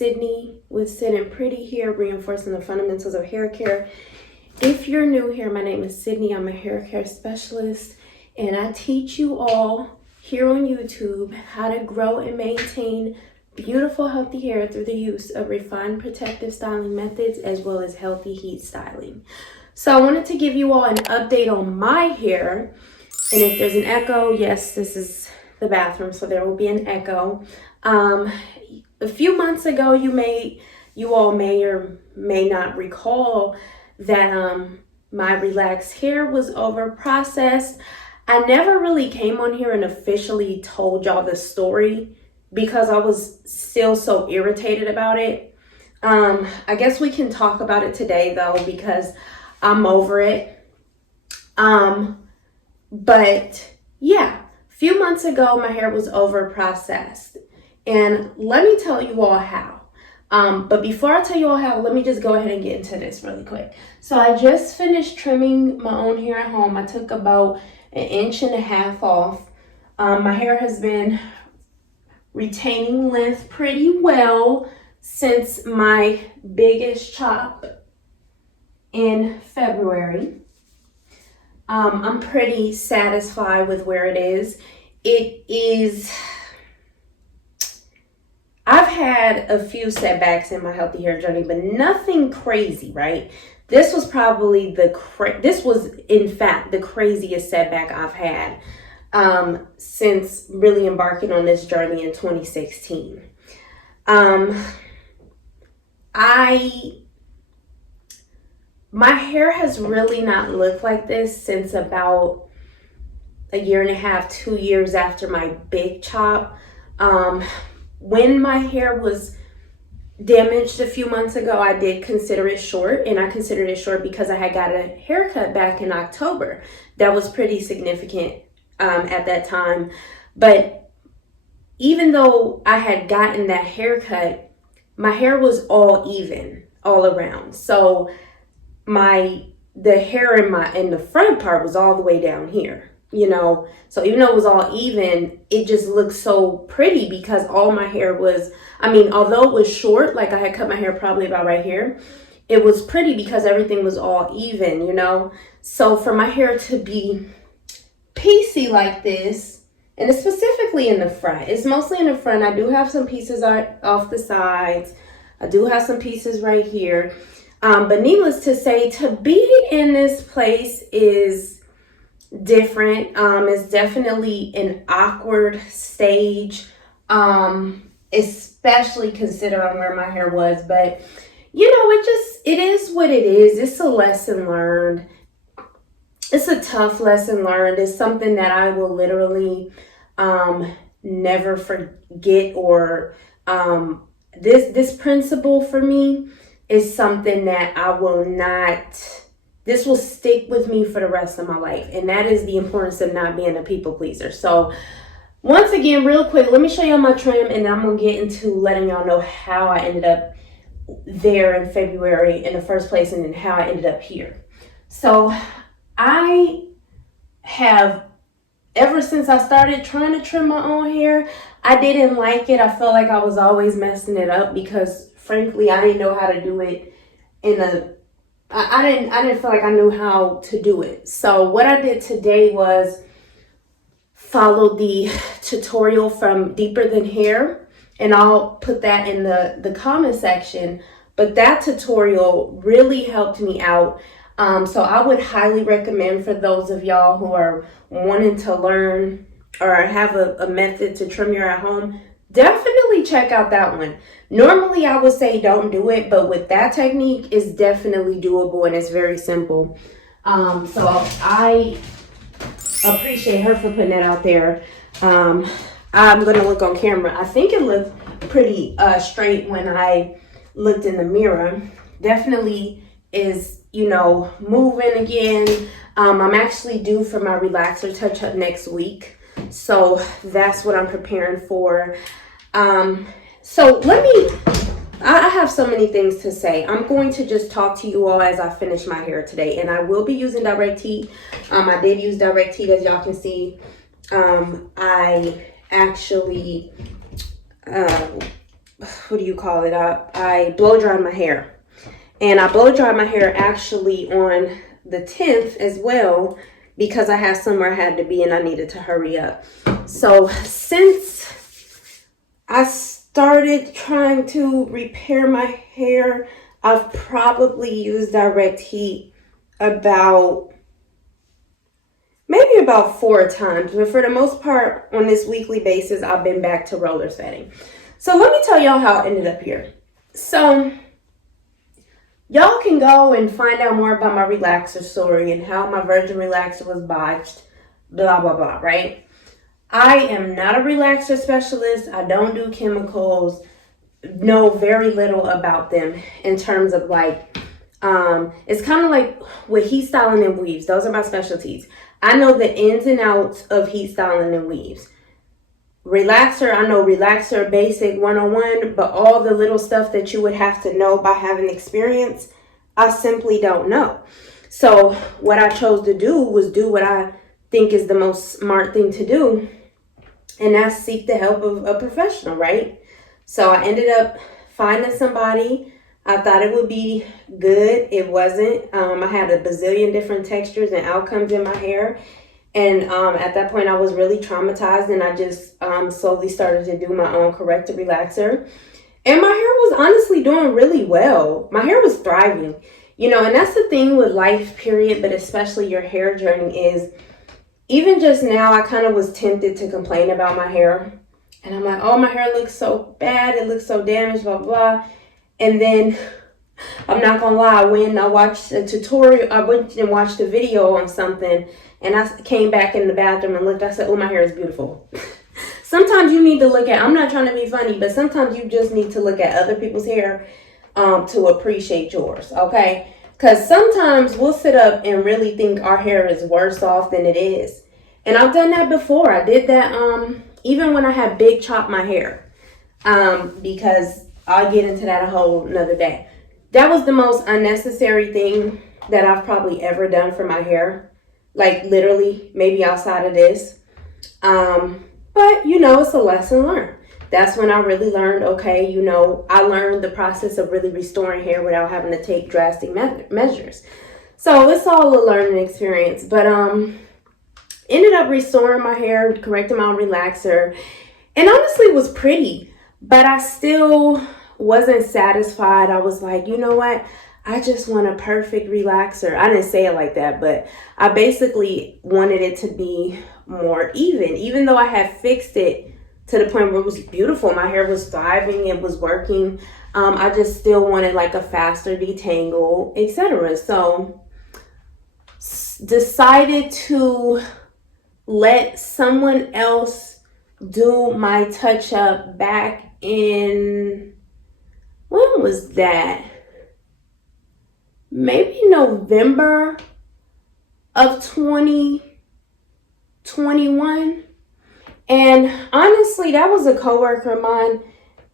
Sydney with Syddin Pretty here, reinforcing the fundamentals of hair care. If you're new here, my name is Sydney. I'm a hair care specialist, and I teach you all here on YouTube how to grow and maintain beautiful, healthy hair through the use of refined protective styling methods as well as healthy heat styling. So I wanted to give you all an update on my hair. And if there's an echo, yes, this is the bathroom, so there will be an echo. A few months ago, you all may or may not recall that my relaxed hair was over processed. I never really came on here and officially told y'all the story because I was still so irritated about it. I guess we can talk about it today though, because I'm over it. But yeah, a few months ago, my hair was over processed. And let me tell you all how. But before I tell you all how, let me just go ahead and get into this really quick. So I just finished trimming my own hair at home. I took about 1.5 inches off. My hair has been retaining length pretty well since my biggest chop in February. I'm pretty satisfied with where it is. I've had a few setbacks in my healthy hair journey, but nothing crazy, right? This was probably this was in fact the craziest setback I've had since really embarking on this journey in 2016. My hair has really not looked like this since about 1.5 years, 2 years after my big chop. When my hair was damaged a few months ago, I did consider it short, and I considered it short because I had got a haircut back in October. That was pretty significant at that time. But even though I had gotten that haircut, my hair was all even all around. So the hair in the front part was all the way down here. You know, so even though it was all even, it just looked so pretty because all my hair was, although it was short, like I had cut my hair probably about right here, it was pretty because everything was all even, you know. So for my hair to be piecey like this, and it's specifically in the front, it's mostly in the front. I do have some pieces off the sides. I do have some pieces right here. But needless to say, to be in this place is different. It's definitely an awkward stage, especially considering where my hair was. But you know, it is what it is. It's a lesson learned. It's a tough lesson learned. It's something that I will literally never forget, or this principle for me is something that I will not. This will stick with me for the rest of my life. And that is the importance of not being a people pleaser. So once again, real quick, let me show y'all my trim, and I'm going to get into letting y'all know how I ended up there in February in the first place, and then how I ended up here. So I have, ever since I started trying to trim my own hair, I didn't like it. I felt like I was always messing it up because frankly, I didn't know how to do it I didn't feel like I knew how to do it. So what I did today was follow the tutorial from Deeper Than Hair, and I'll put that in the comment section. But that tutorial really helped me out. So I would highly recommend for those of y'all who are wanting to learn or have a method to trim your hair at home, definitely check out that one. Normally I would say don't do it, but with that technique, it's definitely doable and it's very simple. So I appreciate her for putting that out there. I'm gonna look on camera. I think it looked pretty straight when I looked in the mirror. Definitely is, you know, moving again. I'm actually due for my relaxer touch up next week, so that's what I'm preparing for. So I have so many things to say. I'm going to just talk to you all as I finish my hair today, and I will be using direct heat. I did use direct heat, as y'all can see. I actually what do you call it? I blow dried my hair. And I blow dried my hair actually on the 10th as well, because I had somewhere I had to be and I needed to hurry up. So since I started trying to repair my hair, I've probably used direct heat maybe about 4 times. But for the most part, on this weekly basis, I've been back to roller setting. So let me tell y'all how I ended up here. So y'all can go and find out more about my relaxer story and how my virgin relaxer was botched, blah, blah, blah, right? I am not a relaxer specialist. I don't do chemicals, know very little about them in terms of like, it's kind of like with heat styling and weaves. Those are my specialties. I know the ins and outs of heat styling and weaves. Relaxer, I know relaxer basic 101, but all the little stuff that you would have to know by having experience, I simply don't know. So what I chose to do was do what I think is the most smart thing to do, and that's seek the help of a professional, right? So I ended up finding somebody. I thought it would be good. It wasn't. I had a bazillion different textures and outcomes in my hair. And at that point, I was really traumatized, and I just slowly started to do my own corrective relaxer. And my hair was honestly doing really well. My hair was thriving, you know, and that's the thing with life, period, but especially your hair journey is, even just now, I kind of was tempted to complain about my hair. And I'm like, oh, my hair looks so bad. It looks so damaged, blah, blah. And then, I'm not going to lie, when I watched a tutorial, I went and watched a video on something, and I came back in the bathroom and looked, I said, oh, my hair is beautiful. Sometimes you need to look at, I'm not trying to be funny, but sometimes you just need to look at other people's hair to appreciate yours, okay? Because sometimes we'll sit up and really think our hair is worse off than it is. And I've done that before. I did that even when I had big chop my hair, because I'll get into that a whole nother day. That was the most unnecessary thing that I've probably ever done for my hair. Like literally, maybe outside of this. But, you know, it's a lesson learned. That's when I really learned, okay, you know, I learned the process of really restoring hair without having to take drastic measures. So it's all a learning experience. But ended up restoring my hair, correcting my relaxer. And honestly, it was pretty. But I still wasn't satisfied. I was like, you know what? I just want a perfect relaxer. I didn't say it like that, but I basically wanted it to be more even though I had fixed it to the point where it was beautiful. My hair was thriving. It was working. I just still wanted like a faster detangle, etc. So decided to let someone else do my touch up back in, when was that? Maybe November of 2021. And honestly, that was a coworker of mine,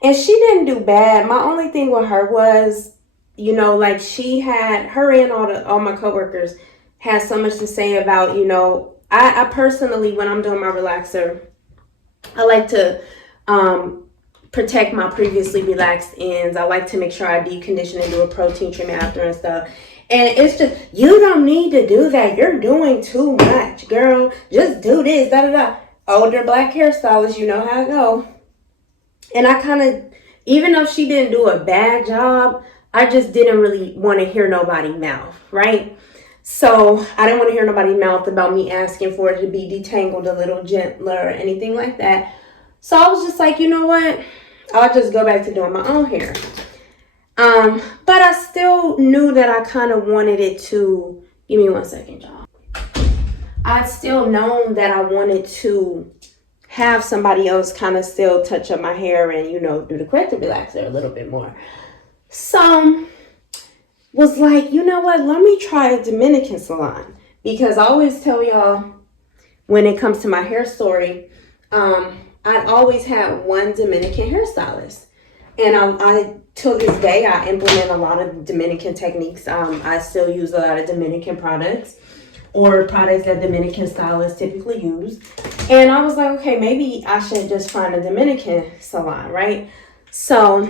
and she didn't do bad. My only thing with her was, you know, like she had, her and all my coworkers had so much to say about, you know, I personally, when I'm doing my relaxer, I like to protect my previously relaxed ends. I like to make sure I deep condition and do a protein treatment after and stuff. And it's just, you don't need to do that. You're doing too much, girl. Just do this, da da da. Older black hairstylist, you know how it go. And I kind of, even though she didn't do a bad job, I just didn't really want to hear nobody mouth, right? So I didn't want to hear nobody mouth about me asking for it to be detangled a little gentler or anything like that. So I was just like, you know what? I'll just go back to doing my own hair. But I still knew that I kind of wanted it to, give me 1 second, y'all. I'd still known that I wanted to have somebody else kind of still touch up my hair and, you know, do the corrective relaxer a little bit more. So was like, you know what? Let me try a Dominican salon, because I always tell y'all when it comes to my hair story, I'd always had one Dominican hairstylist. And I till this day, I implement a lot of Dominican techniques. I still use a lot of Dominican products, or products that Dominican stylists typically use. And I was like, okay, maybe I should just find a Dominican salon, right? So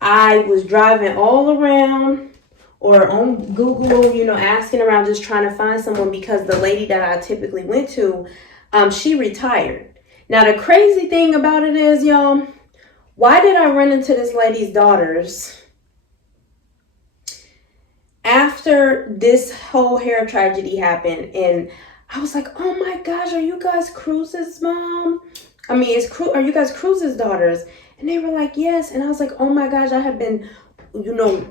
I was driving all around or on Google, you know, asking around, just trying to find someone, because the lady that I typically went to, she retired. Now, the crazy thing about it is, y'all, why did I run into this lady's daughters after this whole hair tragedy happened? And I was like, oh my gosh, are you guys Cruz's mom? I mean, are you guys Cruz's daughters? And they were like, yes. And I was like, oh my gosh, I have been, you know,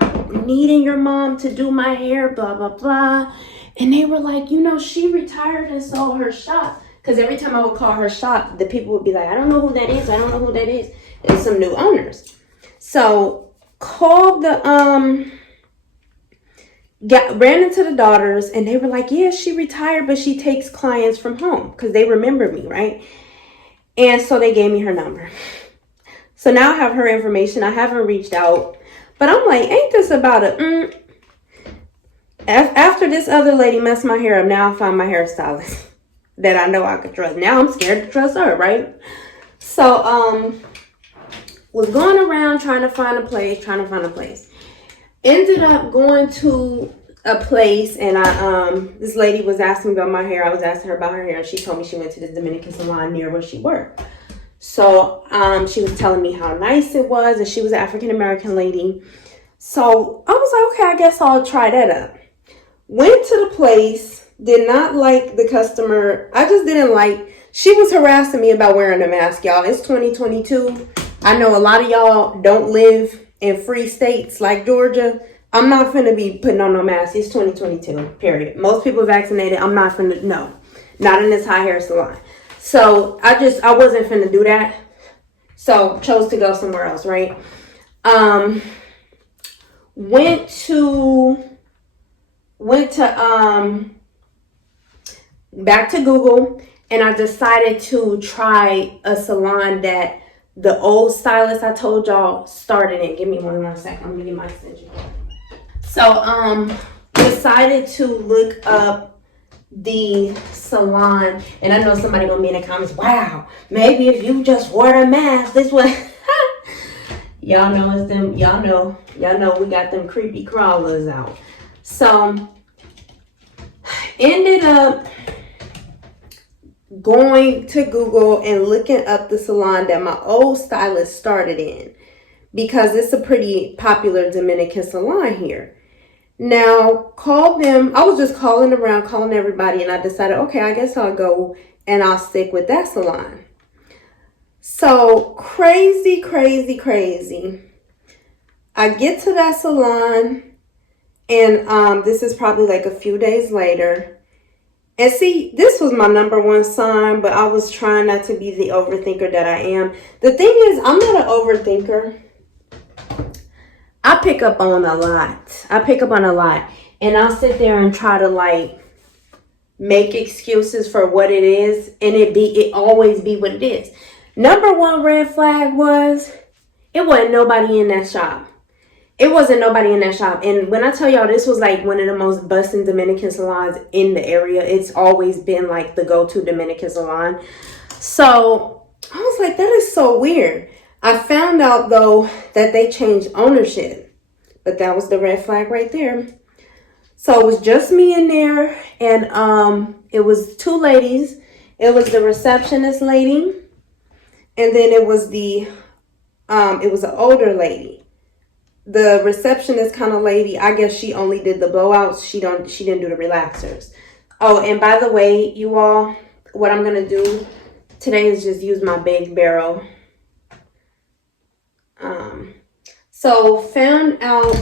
needing your mom to do my hair, blah, blah, blah. And they were like, you know, she retired and sold her shop. Because every time I would call her shop, the people would be like, I don't know who that is. I don't know who that is. And some new owners. So called the, ran into the daughters, and they were like, yeah, she retired, but she takes clients from home, because they remember me, right? And so they gave me her number. So now I have her information. I haven't reached out, but I'm like, ain't this about after this other lady messed my hair up, now I find my hairstylist that I know I could trust. Now I'm scared to trust her, right? So was going around trying to find a place. Ended up going to a place, and this lady was asking about my hair. I was asking her about her hair, and she told me she went to the Dominican salon near where she worked. So she was telling me how nice it was, and she was an African-American lady. So I was like, okay, I guess I'll try that up. Went to the place, did not like the customer. I just didn't like, she was harassing me about wearing a mask, y'all. It's 2022. I know a lot of y'all don't live in free states like Georgia. I'm not finna be putting on no mask. It's 2022, period. Most people vaccinated. I'm not finna, no. Not in this high hair salon. So I wasn't finna do that. So chose to go somewhere else, right? Went to back to Google, and I decided to try a salon that the old stylist I told y'all started in. Give me one more second. Let me get my extension. So decided to look up the salon, and I know somebody gonna be in the comments, wow, maybe if you just wore a mask, this way. Y'all know it's them, y'all know we got them creepy crawlers out. So ended up going to Google and looking up the salon that my old stylist started in, because it's a pretty popular Dominican salon here. Now, called them. I was just calling around, calling everybody, and I decided, okay, I guess I'll go and I'll stick with that salon. So crazy. I get to that salon, and this is probably like a few days later. And see, this was my number one sign, but I was trying not to be the overthinker that I am. The thing is, I'm not an overthinker. I pick up on a lot. And I'll sit there and try to like make excuses for what it is, and it always be what it is. Number one red flag was, it wasn't nobody in that shop. It wasn't nobody in that shop. And when I tell y'all, this was like one of the most busting Dominican salons in the area. It's always been like the go-to Dominican salon. So I was like, that is so weird. I found out though that they changed ownership, but that was the red flag right there. So it was just me in there, and it was two ladies. It was the receptionist lady, and then it was an older lady. The receptionist kind of lady, I guess she only did the blowouts. She didn't do the relaxers. Oh, and by the way, you all, what I'm gonna do today is just use my big barrel. So found out,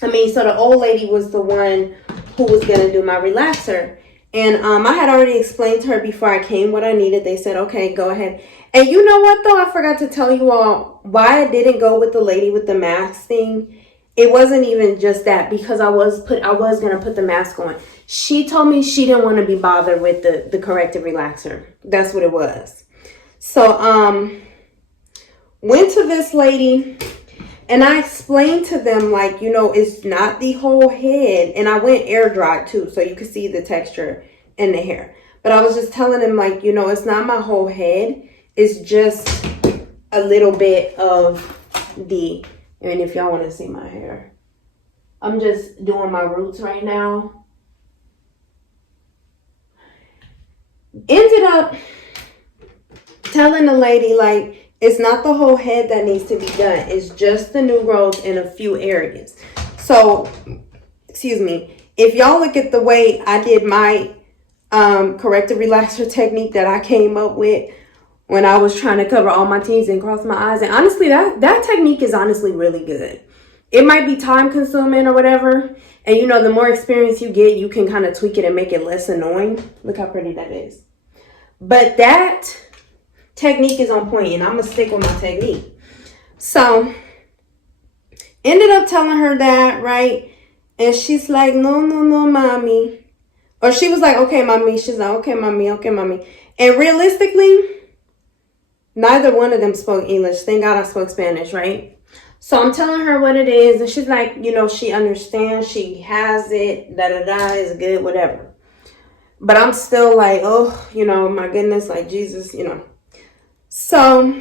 so the old lady was the one who was gonna do my relaxer. And I had already explained to her before I came what I needed. They said, okay, go ahead. And you know what though? I forgot to tell you all why I didn't go with the lady with the mask thing. It wasn't even just that, because I was gonna put the mask on. She told me she didn't want to be bothered with the corrective relaxer. That's what it was. So went to this lady, and I explained to them, like, you know, it's not the whole head. And I went air dried too, so you could see the texture in the hair. But I was just telling them, like, you know, it's not my whole head. It's just a little bit of the, and if y'all want to see my hair, I'm just doing my roots right now. Ended up telling the lady, like, it's not the whole head that needs to be done. It's just the new growth in a few areas. So, excuse me, if y'all look at the way I did my corrective relaxer technique that I came up with when I was trying to cover all my T's and cross my I's, and honestly, that technique is honestly really good. It might be time consuming or whatever, and you know, the more experience you get, you can kind of tweak it and make it less annoying. Look how pretty that is. But that technique is on point, and I'm gonna stick with my technique. So ended up telling her that, right? And she's like, no, mommy. Or she was like, okay, mommy. She's like, okay, mommy. And realistically, neither one of them spoke English. Thank God I spoke Spanish, right? So I'm telling her what it is, and she's like, you know, she understands, she has it, is good, whatever. But I'm still like, oh, you know, my goodness, like Jesus, you know. So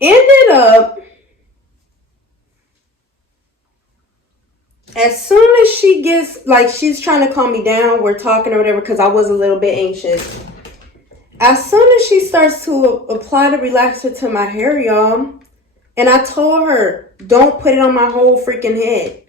ended up, as soon as she gets, like, she's trying to calm me down, we're talking or whatever, because I was a little bit anxious. As soon as she starts to apply the relaxer to my hair, y'all, and I told her, don't put it on my whole freaking head.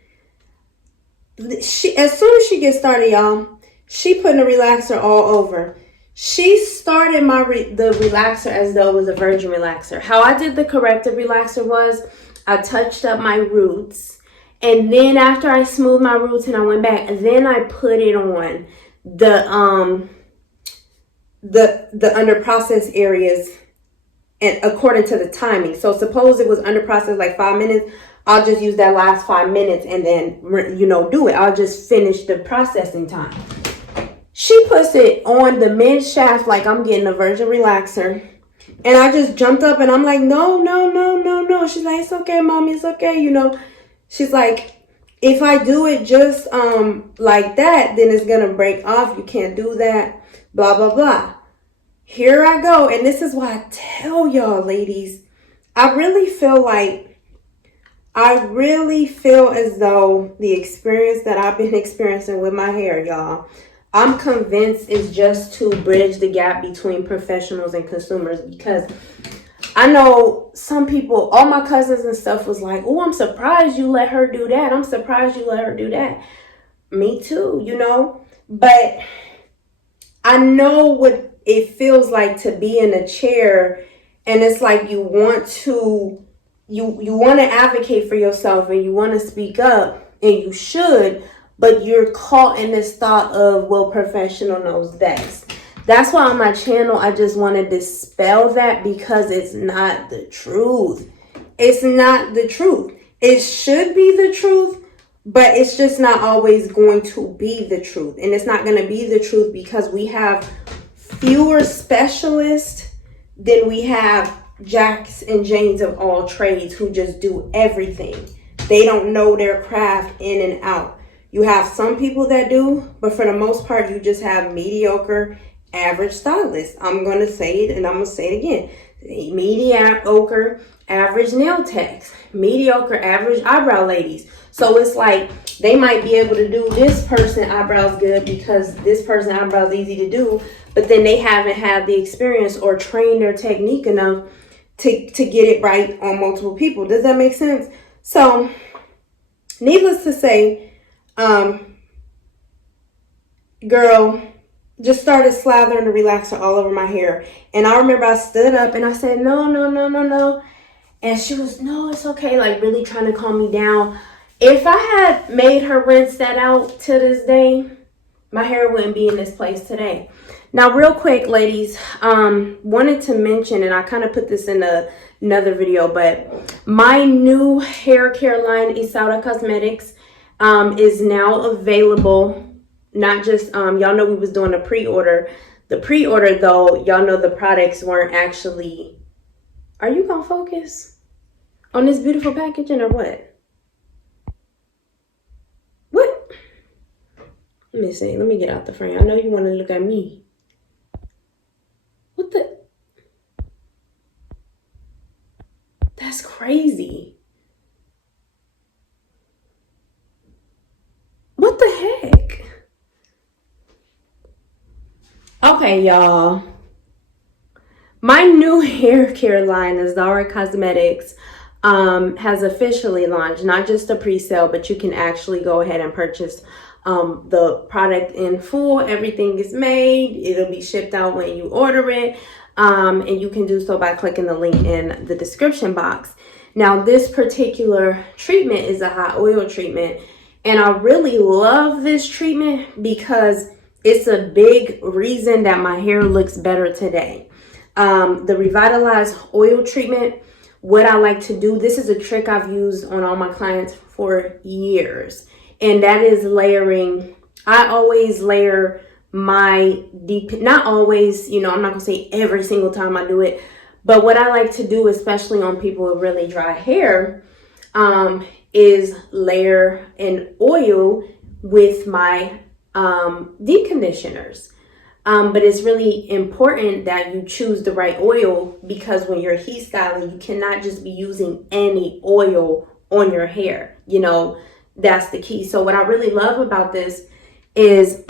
As soon as she gets started, y'all, she putting the relaxer all over. She started the relaxer as though it was a virgin relaxer. How I did the corrective relaxer was I touched up my roots. And then after I smoothed my roots and I went back, then I put it on the under process areas, and according to the timing. So suppose it was under process like 5 minutes, I'll just use that last 5 minutes and then, you know, do it. I'll just finish the processing time. She puts it on the mid shaft like I'm getting a virgin relaxer. And I just jumped up and I'm like, no. She's like, it's okay, mommy, it's okay, you know. She's like, if I do it just like that, then it's going to break off. You can't do that, blah, blah, blah. Here I go. And this is why I tell y'all, ladies, I really feel as though the experience that I've been experiencing with my hair, y'all, I'm convinced is just to bridge the gap between professionals and consumers, because I know some people, all my cousins and stuff was like, oh, I'm surprised you let her do that. I'm surprised you let her do that. Me too, you know. But I know what it feels like to be in a chair, and it's like you want to advocate for yourself and you want to speak up, and you should, but you're caught in this thought of, well, professional knows best. That's why on my channel, I just want to dispel that, because it's not the truth. It's not the truth. It should be the truth, but it's just not always going to be the truth. And it's not going to be the truth because we have fewer specialists than we have Jacks and Janes of all trades who just do everything. They don't know their craft in and out. You have some people that do, but for the most part, you just have mediocre, average stylists. I'm going to say it and I'm going to say it again. Mediocre, average nail techs. Mediocre, average eyebrow ladies. So it's like they might be able to do this person eyebrows good because this person eyebrows easy to do, but then they haven't had the experience or trained their technique enough to get it right on multiple people. Does that make sense? So, needless to say, girl just started slathering the relaxer all over my hair. And I remember I stood up and I said, no. And she was, no, it's okay. Like really trying to calm me down. If I had made her rinse that out to this day, my hair wouldn't be in this place today. Now, real quick, ladies, wanted to mention, and I kind of put this in another video, but my new hair care line, Isaura Cosmetics, is now available. Not just, y'all know we was doing a pre-order. The pre-order, though, y'all know the products weren't actually... Are you going to focus on this beautiful packaging or what? What? Let me see. Let me get out the frame. I know you want to look at me. What the... That's crazy. What the heck? Okay, y'all. My new hair care line, Azara Cosmetics, has officially launched. Not just a pre-sale, but you can actually go ahead and purchase the product in full. Everything is made. It'll be shipped out when you order it. And you can do so by clicking the link in the description box. Now, this particular treatment is a hot oil treatment. And I really love this treatment because it's a big reason that my hair looks better today. The Revitalized Oil Treatment, what I like to do, this is a trick I've used on all my clients for years. And that is layering. I always layer my deep, not always, you know, I'm not gonna say every single time I do it, but what I like to do, especially on people with really dry hair, is layer an oil with my deep conditioners. But it's really important that you choose the right oil, because when you're heat styling, you cannot just be using any oil on your hair. You know, that's the key. So what I really love about this is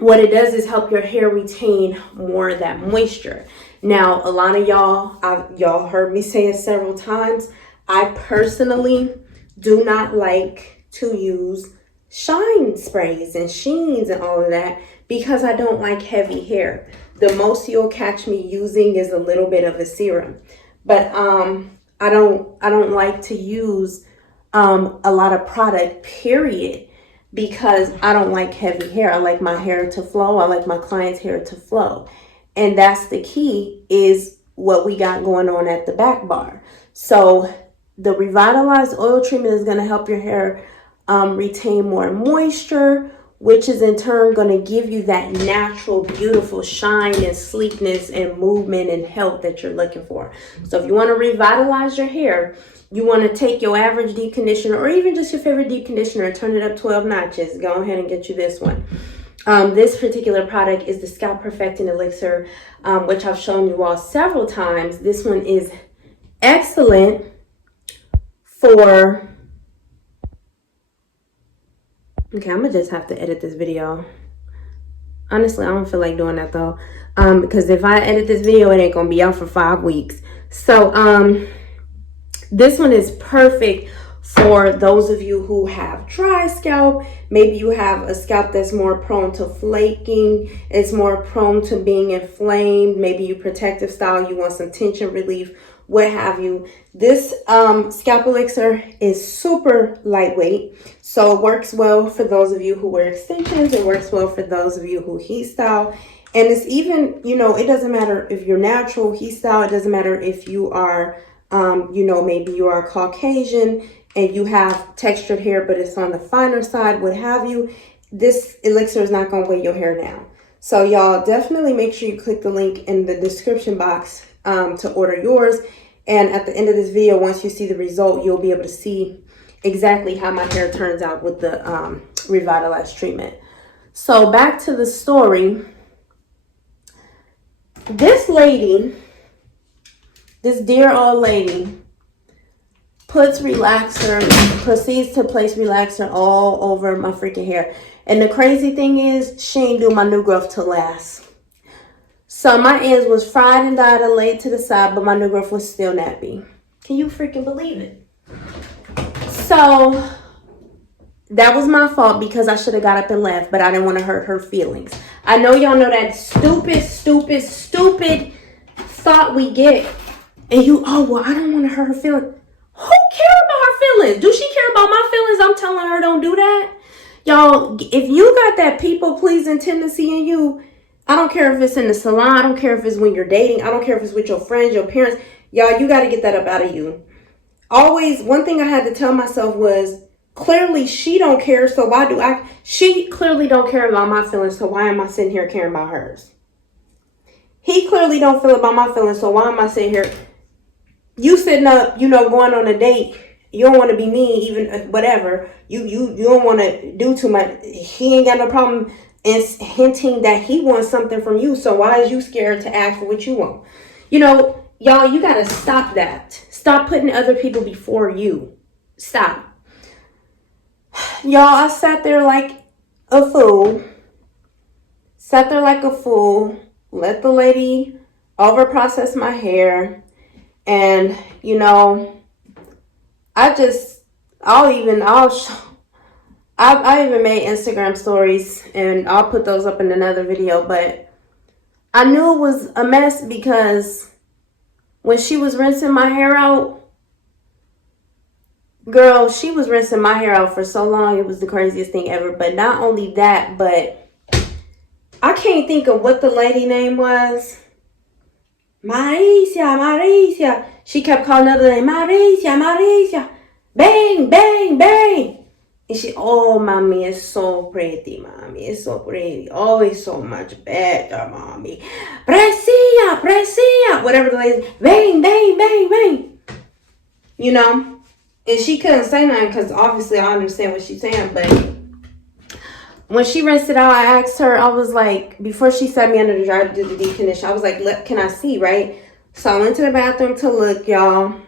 what it does is help your hair retain more of that moisture. Now, a lot of y'all heard me say it several times. I personally do not like to use shine sprays and sheens and all of that because I don't like heavy hair. The most you'll catch me using is a little bit of a serum, but I don't like to use a lot of product, period, because I don't like heavy hair. I like my hair to flow. I like my clients' hair to flow, and that's the key, is what we got going on at the back bar. So the Revitalized Oil Treatment is going to help your hair retain more moisture, which is in turn going to give you that natural, beautiful shine and sleekness and movement and health that you're looking for. So if you want to revitalize your hair, you want to take your average deep conditioner, or even just your favorite deep conditioner, and turn it up 12 notches. Go ahead and get you this one. This particular product is the Scalp Perfecting Elixir, which I've shown you all several times. This one is excellent for... Okay, I'm gonna just have to edit this video. Honestly, I don't feel like doing that though, because if I edit this video, it ain't gonna be out for 5 weeks. So this one is perfect for those of you who have dry scalp. Maybe you have a scalp that's more prone to flaking, it's more prone to being inflamed. Maybe you protective style, you want some tension relief, what have you. This Scalp Elixir is super lightweight, so it works well for those of you who wear extensions. It works well for those of you who heat style. And it's even, you know, it doesn't matter if you're natural heat style. It doesn't matter if you are, you know, maybe you are Caucasian and you have textured hair, but it's on the finer side, what have you. This elixir is not going to weigh your hair down. So y'all definitely make sure you click the link in the description box to order yours. And at the end of this video, once you see the result, you'll be able to see exactly how my hair turns out with the Revitalized treatment. So back to the story. This lady, this dear old lady, proceeds to place relaxer all over my freaking hair. And the crazy thing is, she ain't do my new growth till last. So my ends was fried and dyed and laid to the side, but my new growth was still nappy. Can you freaking believe it? So that was my fault, because I should have got up and left, but I didn't want to hurt her feelings. I know y'all know that stupid thought we get. And you, oh, well, I don't want to hurt her feelings. Who cares about her feelings? Do she care about my feelings? I'm telling her don't do that. Y'all, if you got that people-pleasing tendency in you, I don't care if it's in the salon. I don't care if it's when you're dating. I don't care if it's with your friends, your parents. Y'all, you got to get that up out of you. Always, one thing I had to tell myself was, clearly she don't care, so why do I? She clearly don't care about my feelings, so why am I sitting here caring about hers? He clearly don't feel about my feelings, so why am I sitting here? You sitting up, you know, going on a date. You don't want to be mean, even whatever. You don't want to do too much. He ain't got no problem in hinting that he wants something from you. So why is you scared to ask for what you want? You know, Y'all, you gotta stop that. Stop putting other people before you. Stop. Y'all, I sat there like a fool. Let the lady over process my hair. And, you know, I even made Instagram stories, and I'll put those up in another video, but I knew it was a mess because when she was rinsing my hair out, girl, she was rinsing my hair out for so long, it was the craziest thing ever. But not only that, but I can't think of what the lady name was. Maricia. She kept calling another name, Maricia. Bang, bang, bang. And she, oh, mommy, it's so pretty, mommy. It's so pretty. Oh, it's so much better, mommy. Precia. Whatever the lady, bang, bang, bang, bang. You know? And she couldn't say nothing because obviously I understand what she's saying. But when she rinsed it out, I asked her, I was like, before she set me under the dryer to do the deep condition, I was like, can I see, right? So I went to the bathroom to look, y'all.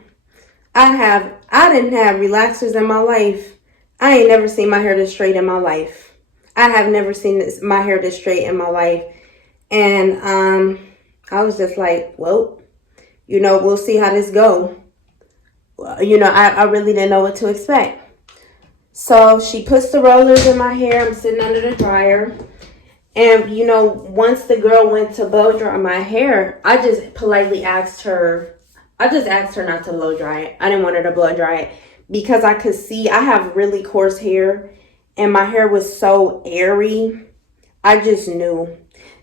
I didn't have relaxers in my life. I ain't never seen my hair this straight in my life. I have never seen my hair this straight in my life. And I was just like, well, you know, we'll see how this go. You know, I really didn't know what to expect. So she puts the rollers in my hair. I'm sitting under the dryer. And, you know, once the girl went to blow dry my hair, I just politely asked her. I just asked her not to blow dry it. I didn't want her to blow dry it because I could see I have really coarse hair and my hair was so airy. I just knew.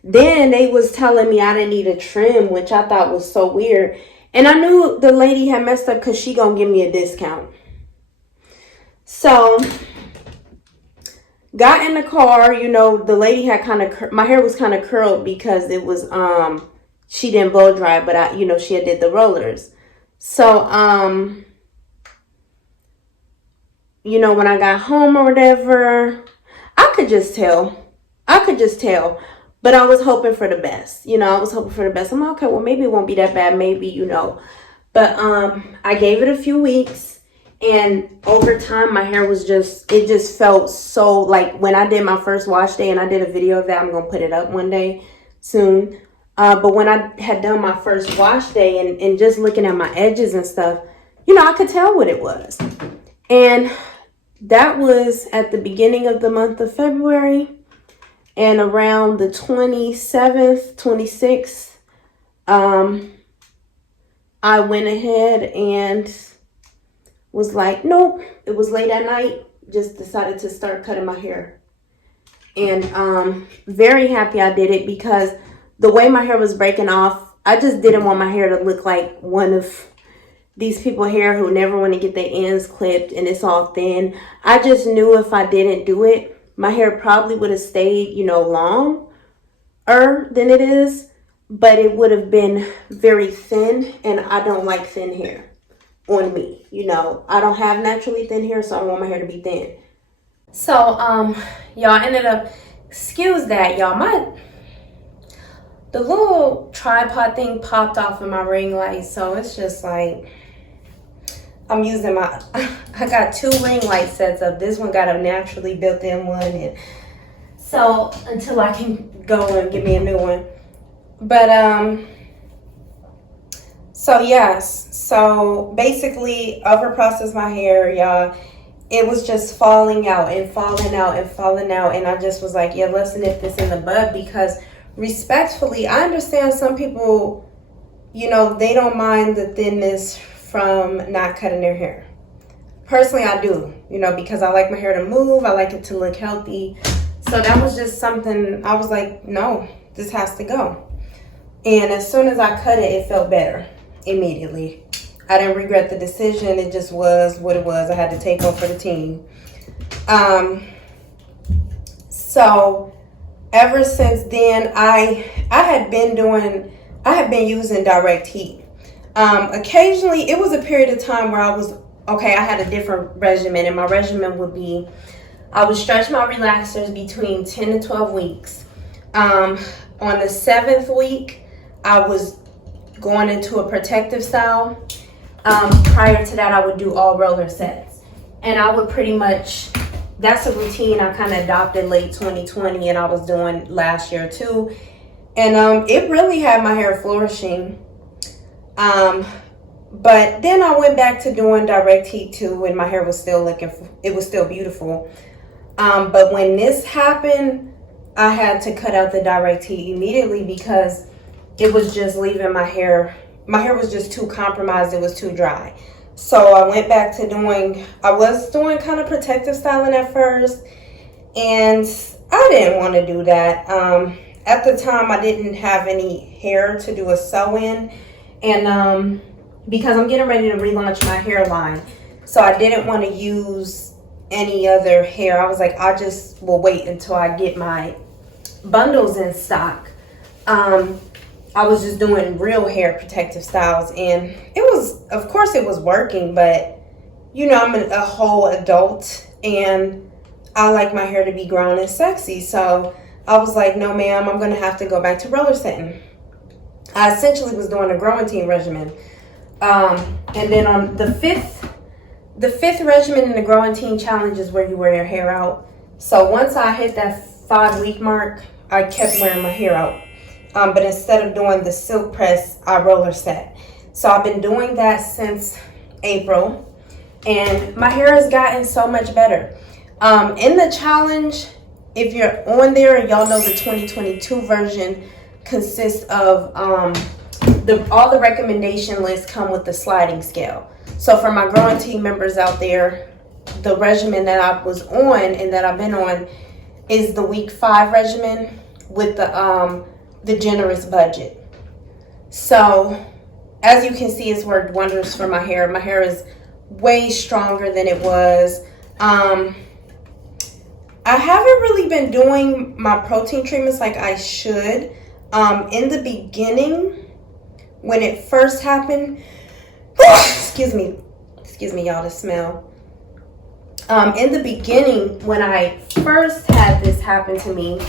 Then they was telling me I didn't need a trim, which I thought was so weird. And I knew the lady had messed up because she gonna give me a discount. So, got in the car, you know, the lady had my hair was kind of curled because it was, she didn't blow dry, but she had did the rollers. So, you know, when I got home or whatever, I could just tell. But I was hoping for the best. You know, I was hoping for the best. I'm like, okay, well, maybe it won't be that bad. Maybe, you know. But I gave it a few weeks. And over time, my hair was it just felt so, like, when I did my first wash day, and I did a video of that. I'm going to put it up one day soon. But when I had done my first wash day and just looking at my edges and stuff, you know, I could tell what it was. And that was at the beginning of the month of February. And around the 27th, 26th, I went ahead and was like, nope. It was late at night. Just decided to start cutting my hair. And very happy I did it because the way my hair was breaking off, I just didn't want my hair to look like one of these people hair who never want to get their ends clipped and it's all thin. I just knew if I didn't do it, my hair probably would have stayed, you know, longer than it is, but it would have been very thin, and I don't like thin hair on me. You know, I don't have naturally thin hair, so I want my hair to be thin. So, y'all ended up, excuse that, y'all, the little tripod thing popped off of my ring light, so it's just like, I'm using I got 2 ring light sets up. This one got a naturally built-in one, and so until I can go and get me a new one. But so yes, so basically overprocessed my hair, y'all. It was just falling out, and I just was like, yeah, let's nip this in the bud, because respectfully, I understand some people, you know, they don't mind the thinness from not cutting their hair. Personally, I do, you know, because I like my hair to move. I like it to look healthy. So that was just something I was like, no, this has to go. And as soon as I cut it, it felt better immediately. I didn't regret the decision. It just was what it was. I had to take over for the team. So ever since then, I had been using direct heat. Occasionally, it was a period of time where I had a different regimen, and my regimen would be, I would stretch my relaxers between 10 and 12 weeks. On the 7th week, I was going into a protective style. Prior to that, I would do all roller sets. And I would pretty much, that's a routine I kind of adopted late 2020 and I was doing last year too. And it really had my hair flourishing. But then I went back to doing direct heat too, and my hair was still it was still beautiful. But when this happened, I had to cut out the direct heat immediately because it was just leaving my hair was just too compromised, it was too dry. So I went back to I was doing kind of protective styling at first, and I didn't want to do that. At the time, I didn't have any hair to do a sew-in, and because I'm getting ready to relaunch my hairline, so I didn't want to use any other hair. I was like, I just will wait until I get my bundles in stock. I was just doing real hair protective styles, and it was, of course it was working, but you know, I'm a whole adult and I like my hair to be grown and sexy. So I was like, no ma'am, I'm gonna have to go back to roller setting. I essentially was doing a Growentine regimen. And then on the fifth regimen in the Growentine challenge is where you wear your hair out. So once I hit that 5-week mark, I kept wearing my hair out. But instead of doing the silk press, I roller set. So I've been doing that since April, and my hair has gotten so much better. In the challenge, if you're on there, y'all know the 2022 version consists of all the recommendation lists come with the sliding scale. So for my Growentine members out there, the regimen that I was on and that I've been on is the week 5 regimen with the generous budget. So as you can see, it's worked wonders for my hair. My hair is way stronger than it was. I haven't really been doing my protein treatments like I should. In the beginning, when it first happened, excuse me y'all, the smell. In the beginning, when I first had this happen to me,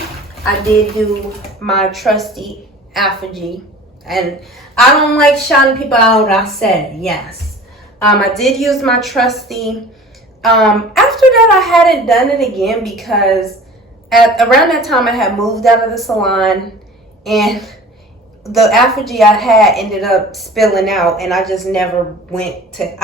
I did do my trusty effigy, and I don't like shouting people out. I said yes. I did use my trusty. After that, I hadn't done it again because around that time I had moved out of the salon, and the effigy I had ended up spilling out, and I just never went to.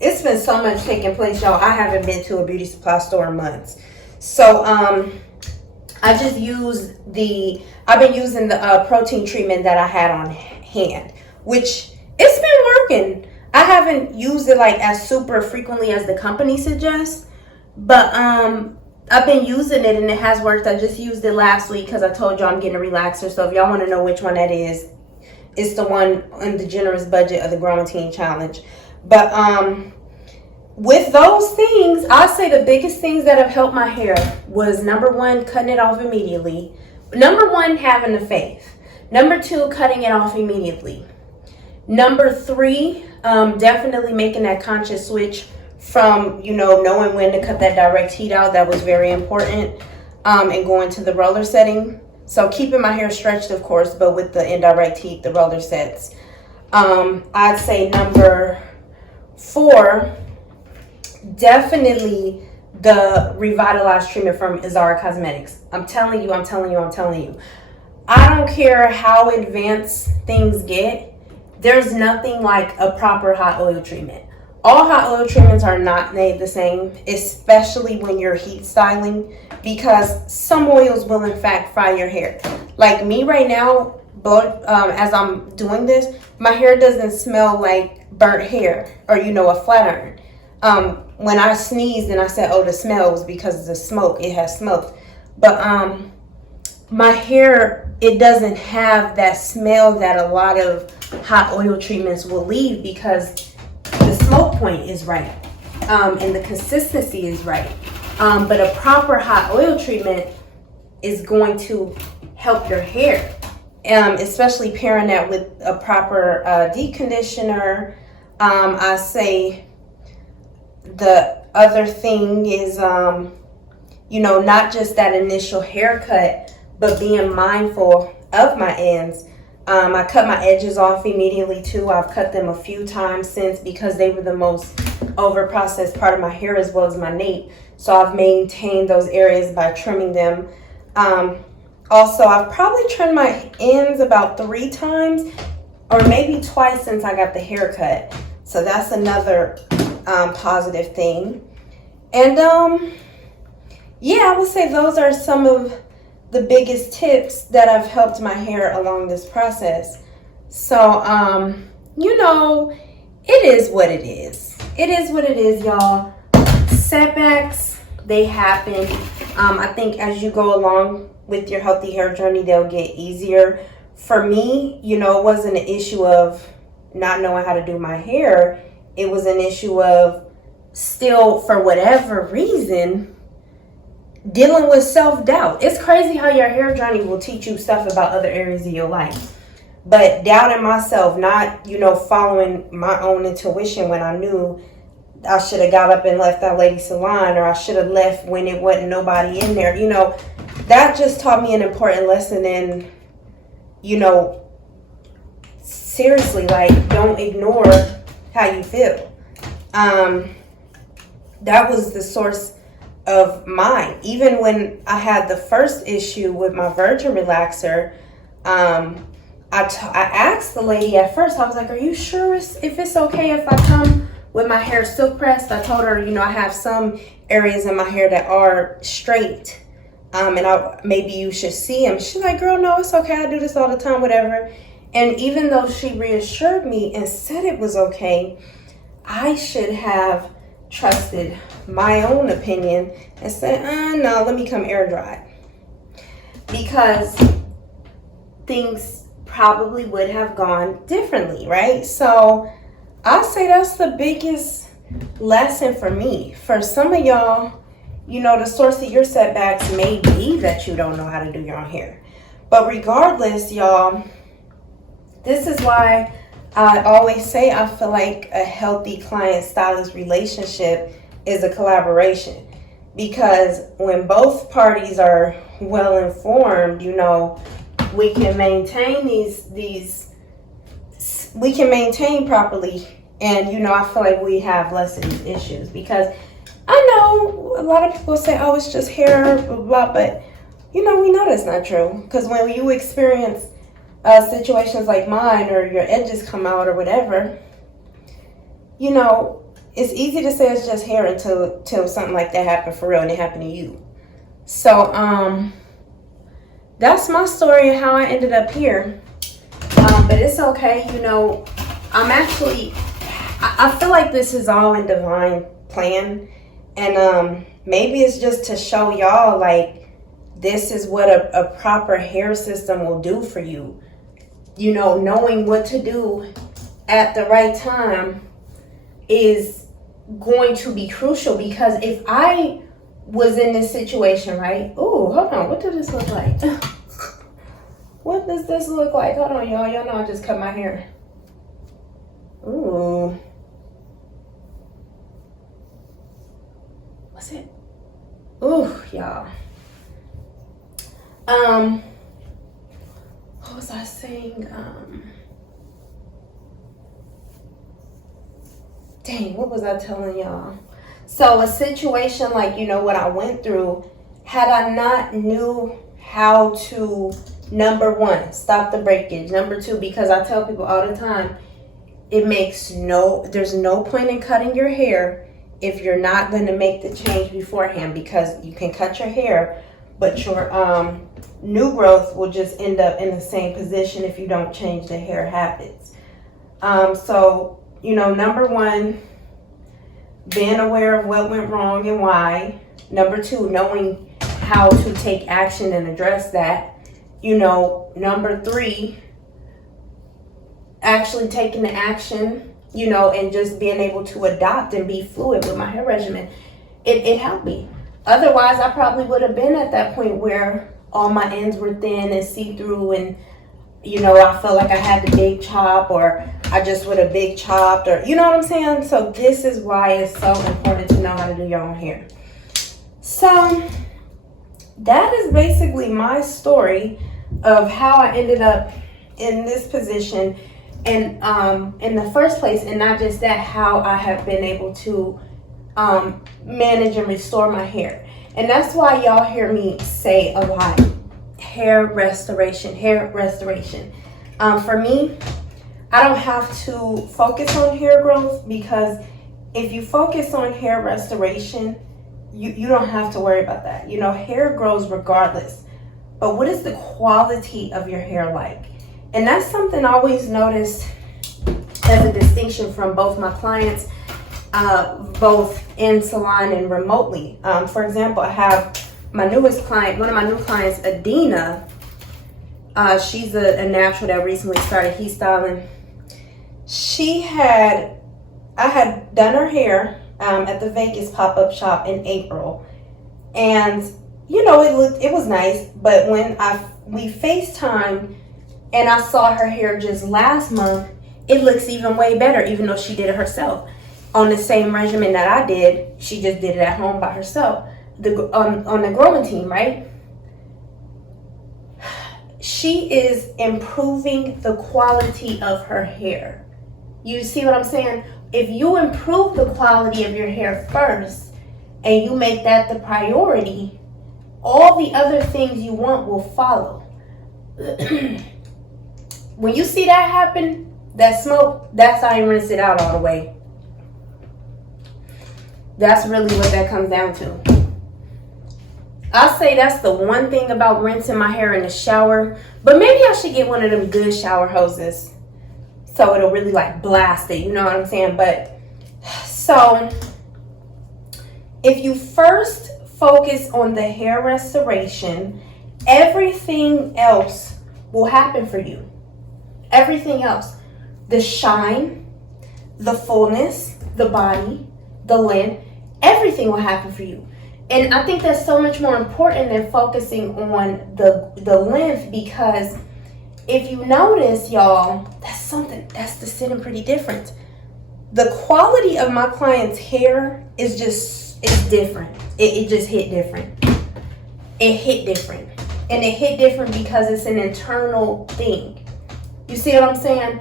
It's been so much taking place, y'all. I haven't been to a beauty supply store in months. So I just I've been using the protein treatment that I had on hand, which it's been working. I haven't used it like as super frequently as the company suggests, but I've been using it and it has worked. I just used it last week because I told y'all I'm getting a relaxer. So if y'all want to know which one that is, it's the one on the generous budget of the Growentine challenge. But with those things, I say the biggest things that have helped my hair was, number 1, cutting it off immediately. Number 1, having the faith. Number 2, cutting it off immediately. Number 3, definitely making that conscious switch from, you know, knowing when to cut that direct heat out. That was very important. And going to the roller setting. So keeping my hair stretched, of course, but with the indirect heat, the roller sets. I'd say number 4, definitely the Revitalized treatment from Azara Cosmetics. I'm telling you. I don't care how advanced things get. There's nothing like a proper hot oil treatment. All hot oil treatments are not made the same, especially when you're heat styling, because some oils will in fact fry your hair. Like me right now, as I'm doing this, my hair doesn't smell like burnt hair or, you know, a flat iron. When I sneezed and I said, oh, the smell was because of the smoke. It has smoked. But my hair, it doesn't have that smell that a lot of hot oil treatments will leave because the smoke point is right. And the consistency is right. But a proper hot oil treatment is going to help your hair. Especially pairing that with a proper deep conditioner. I say the other thing is, you know, not just that initial haircut, but being mindful of my ends. I cut my edges off immediately too. I've cut them a few times since because they were the most over-processed part of my hair as well as my nape. So I've maintained those areas by trimming them. Also, I've probably trimmed my ends about 3 times or maybe twice since I got the haircut. So that's another positive thing. And yeah, I would say those are some of the biggest tips that have helped my hair along this process. So, you know, it is what it is. It is what it is, y'all. Setbacks, they happen. I think as you go along with your healthy hair journey, they'll get easier. For me, you know, it wasn't an issue of not knowing how to do my hair. It was an issue of still, for whatever reason, dealing with self-doubt. It's crazy how your hair journey will teach you stuff about other areas of your life. But doubting myself, not, you know, following my own intuition when I knew I should have got up and left that lady salon, or I should have left when it wasn't nobody in there. You know, that just taught me an important lesson in, you know, seriously, like, don't ignore how you feel. That was the source of mine. Even when I had the first issue with my virgin relaxer, I asked the lady at first, I was like, are you sure if it's okay if I come with my hair silk pressed? I told her, you know, I have some areas in my hair that are straight, and maybe you should see them. She's like, girl, no, it's okay. I do this all the time, whatever. And even though she reassured me and said it was okay, I should have trusted my own opinion and said, no, let me come air dry, because things probably would have gone differently, right? So I'll say that's the biggest lesson for me. For some of y'all, you know, the source of your setbacks may be that you don't know how to do your own hair. But regardless, y'all, this is why I always say I feel like a healthy client-stylist relationship is a collaboration. Because when both parties are well informed, you know, we can maintain we can maintain properly. And, you know, I feel like we have less of these issues. Because I know a lot of people say, oh, it's just hair, blah, blah, but, you know, we know that's not true. Because when you experience situations like mine, or your edges come out or whatever, you know, it's easy to say it's just hair until something like that happened for real and it happened to you. So that's my story of how I ended up here. But it's okay, you know. I feel like this is all in divine plan, and maybe it's just to show y'all, like, this is what a proper hair system will do for you. You know, knowing what to do at the right time is going to be crucial. Because if I was in this situation, right? Ooh, hold on. What does this look like? What does this look like? Hold on, y'all. Y'all know I just cut my hair. Ooh. What's it? Ooh, y'all. What was I saying? Dang, what was I telling y'all? So a situation like, you know, what I went through, had I not knew how to, number one, stop the breakage. Number two, because I tell people all the time, there's no point in cutting your hair if you're not going to make the change beforehand, because you can cut your hair, but your new growth will just end up in the same position if you don't change the hair habits. So, you know, number one, being aware of what went wrong and why. Number two, knowing how to take action and address that. You know, number three, actually taking the action, you know, and just being able to adopt and be fluid with my hair regimen. It helped me. Otherwise, I probably would have been at that point where all my ends were thin and see-through, and, you know, I felt like I had to big chop, or I just would have big chopped, or, you know what I'm saying? So this is why it's so important to know how to do your own hair. So that is basically my story of how I ended up in this position and in the first place, and not just that, how I have been able to manage and restore my hair. And that's why y'all hear me say a lot, hair restoration, hair restoration. For me, I don't have to focus on hair growth, because if you focus on hair restoration, you don't have to worry about that. You know, hair grows regardless. But what is the quality of your hair like? And that's something I always noticed as a distinction from both my clients, both in salon and remotely. For example, I have my newest client, one of my new clients, Adina. She's a natural that recently started heat styling. I had done her hair at the Vegas pop-up shop in April, and you know, it was nice. But when we FaceTime and I saw her hair just last month, it looks even way better, even though she did it herself on the same regimen that I did. She just did it at home by herself, on the Growentine, right? She is improving the quality of her hair. You see what I'm saying? If you improve the quality of your hair first and you make that the priority, all the other things you want will follow. When you see that happen, that smoke, that's how you rinse it out all the way. That's really what that comes down to. I'll say that's the one thing about rinsing my hair in the shower, but maybe I should get one of them good shower hoses so it'll really like blast it, you know what I'm saying? But so if you first focus on the hair restoration, everything else will happen for you. Everything else, the shine, the fullness, the body, the length, everything will happen for you. And I think that's so much more important than focusing on the length, because if you notice, y'all, that's the Syddin pretty different. The quality of my client's hair is it's different. It just hit different. It hit different. And it hit different because it's an internal thing. You see what I'm saying?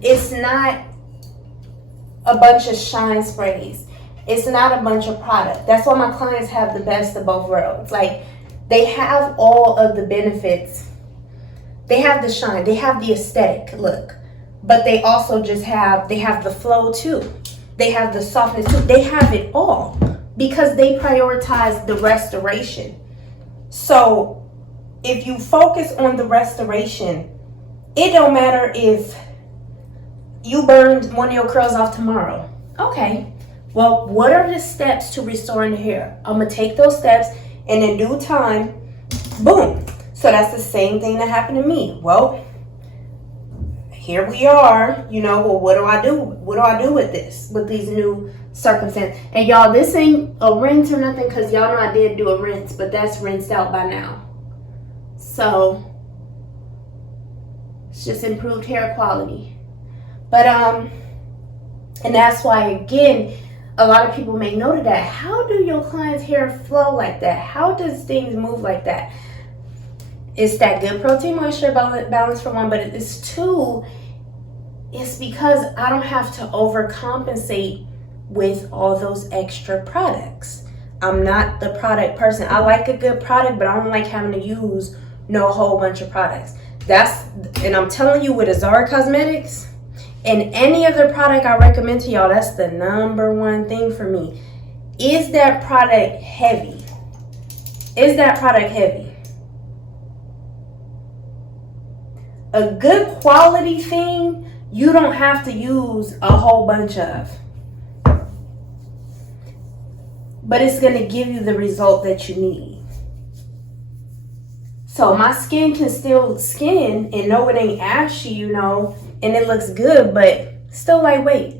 It's not a bunch of shine sprays. It's not a bunch of product. That's why my clients have the best of both worlds. Like, they have all of the benefits. They have the shine, they have the aesthetic look, but they also they have the flow too. They have the softness too. They have it all because they prioritize the restoration. So if you focus on the restoration, it don't matter if you burned one of your curls off tomorrow. Okay, well, what are the steps to restoring the hair? I'm gonna take those steps, and in due time, boom. So that's the same thing that happened to me. Well, here we are, you know, well, what do I do? What do I do with this, with these new circumstances? And y'all, this ain't a rinse or nothing, because y'all know I did do a rinse, but that's rinsed out by now. So it's just improved hair quality. But, and that's why, again, a lot of people make note of that. How do your client's hair flow like that? How does things move like that? It's that good protein moisture balance for one, but it's two, it's because I don't have to overcompensate with all those extra products. I'm not the product person. I like a good product, but I don't like having to use no whole bunch of products. And I'm telling you, with Azara Cosmetics and any other product I recommend to y'all, that's the number one thing for me. Is that product heavy? Is that product heavy? A good quality thing, you don't have to use a whole bunch of. But it's going to give you the result that you need. So my skin can still skin and know it ain't ashy, you know, and it looks good, but still lightweight.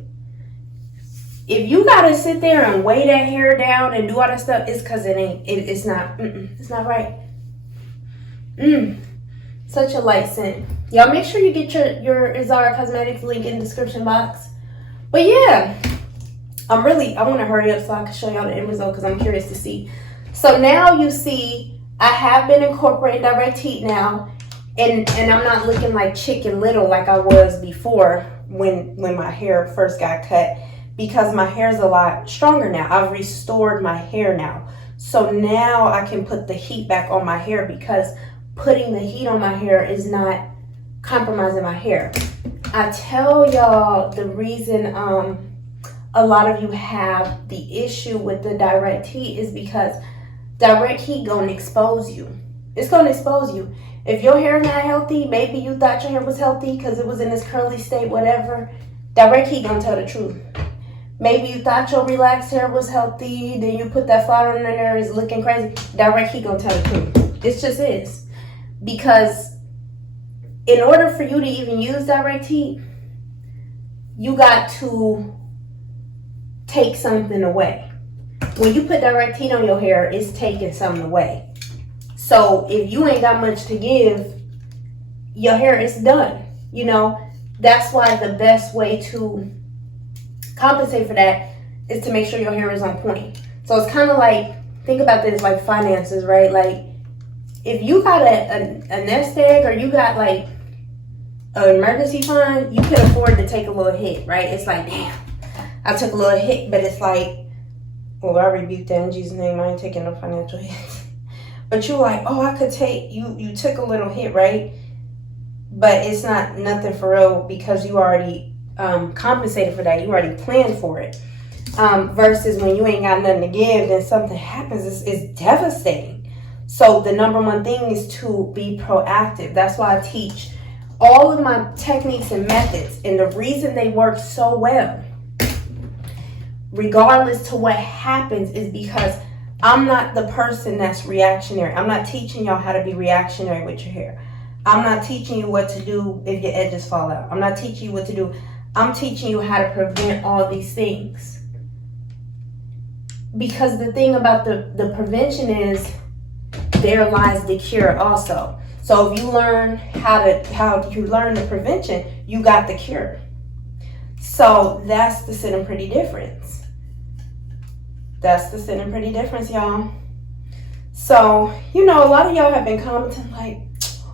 If you got to sit there and weigh that hair down and do all that stuff, it's because it's not right. Such a light scent. Y'all make sure you get your Azara Cosmetics link in the description box. But yeah, I want to hurry up so I can show y'all the end result, because I'm curious to see. So now you see I have been incorporating direct heat now, And I'm not looking like Chicken Little like I was before when my hair first got cut, because my hair is a lot stronger now. I've restored my hair now. So now I can put the heat back on my hair, because putting the heat on my hair is not compromising my hair. I tell y'all the reason a lot of you have the issue with the direct heat is because direct heat gonna expose you. It's gonna expose you. If your hair not healthy, maybe you thought your hair was healthy because it was in this curly state, whatever. Direct heat gonna tell the truth. Maybe you thought your relaxed hair was healthy, then you put that flower in there, it's looking crazy. Direct heat gonna tell the truth. It just is. Because in order for you to even use direct heat, you got to take something away. When you put direct heat on your hair, it's taking something away. So if you ain't got much to give, your hair is done. You know, that's why the best way to compensate for that is to make sure your hair is on point. So it's kind of like, think about this like finances, right? Like if you got a nest egg, or you got like an emergency fund, you can afford to take a little hit, right? It's like, damn, I took a little hit, but it's like, well, I rebuked that in Jesus' name. I ain't taking no financial hits. But you're like, oh, I could take, you took a little hit, right? But it's not nothing for real, because you already compensated for that. You already planned for it. Versus when you ain't got nothing to give, then something happens, it's devastating. So the number one thing is to be proactive. That's why I teach all of my techniques and methods. And the reason they work so well, regardless to what happens, is because I'm not the person that's reactionary. I'm not teaching y'all how to be reactionary with your hair. I'm not teaching you what to do if your edges fall out. I'm not teaching you what to do. I'm teaching you how to prevent all these things. Because the thing about the prevention is, there lies the cure also. So if you learn how you learn the prevention, you got the cure. So that's the Syddin pretty difference. That's the Syddin pretty difference, y'all. So, you know, a lot of y'all have been commenting like,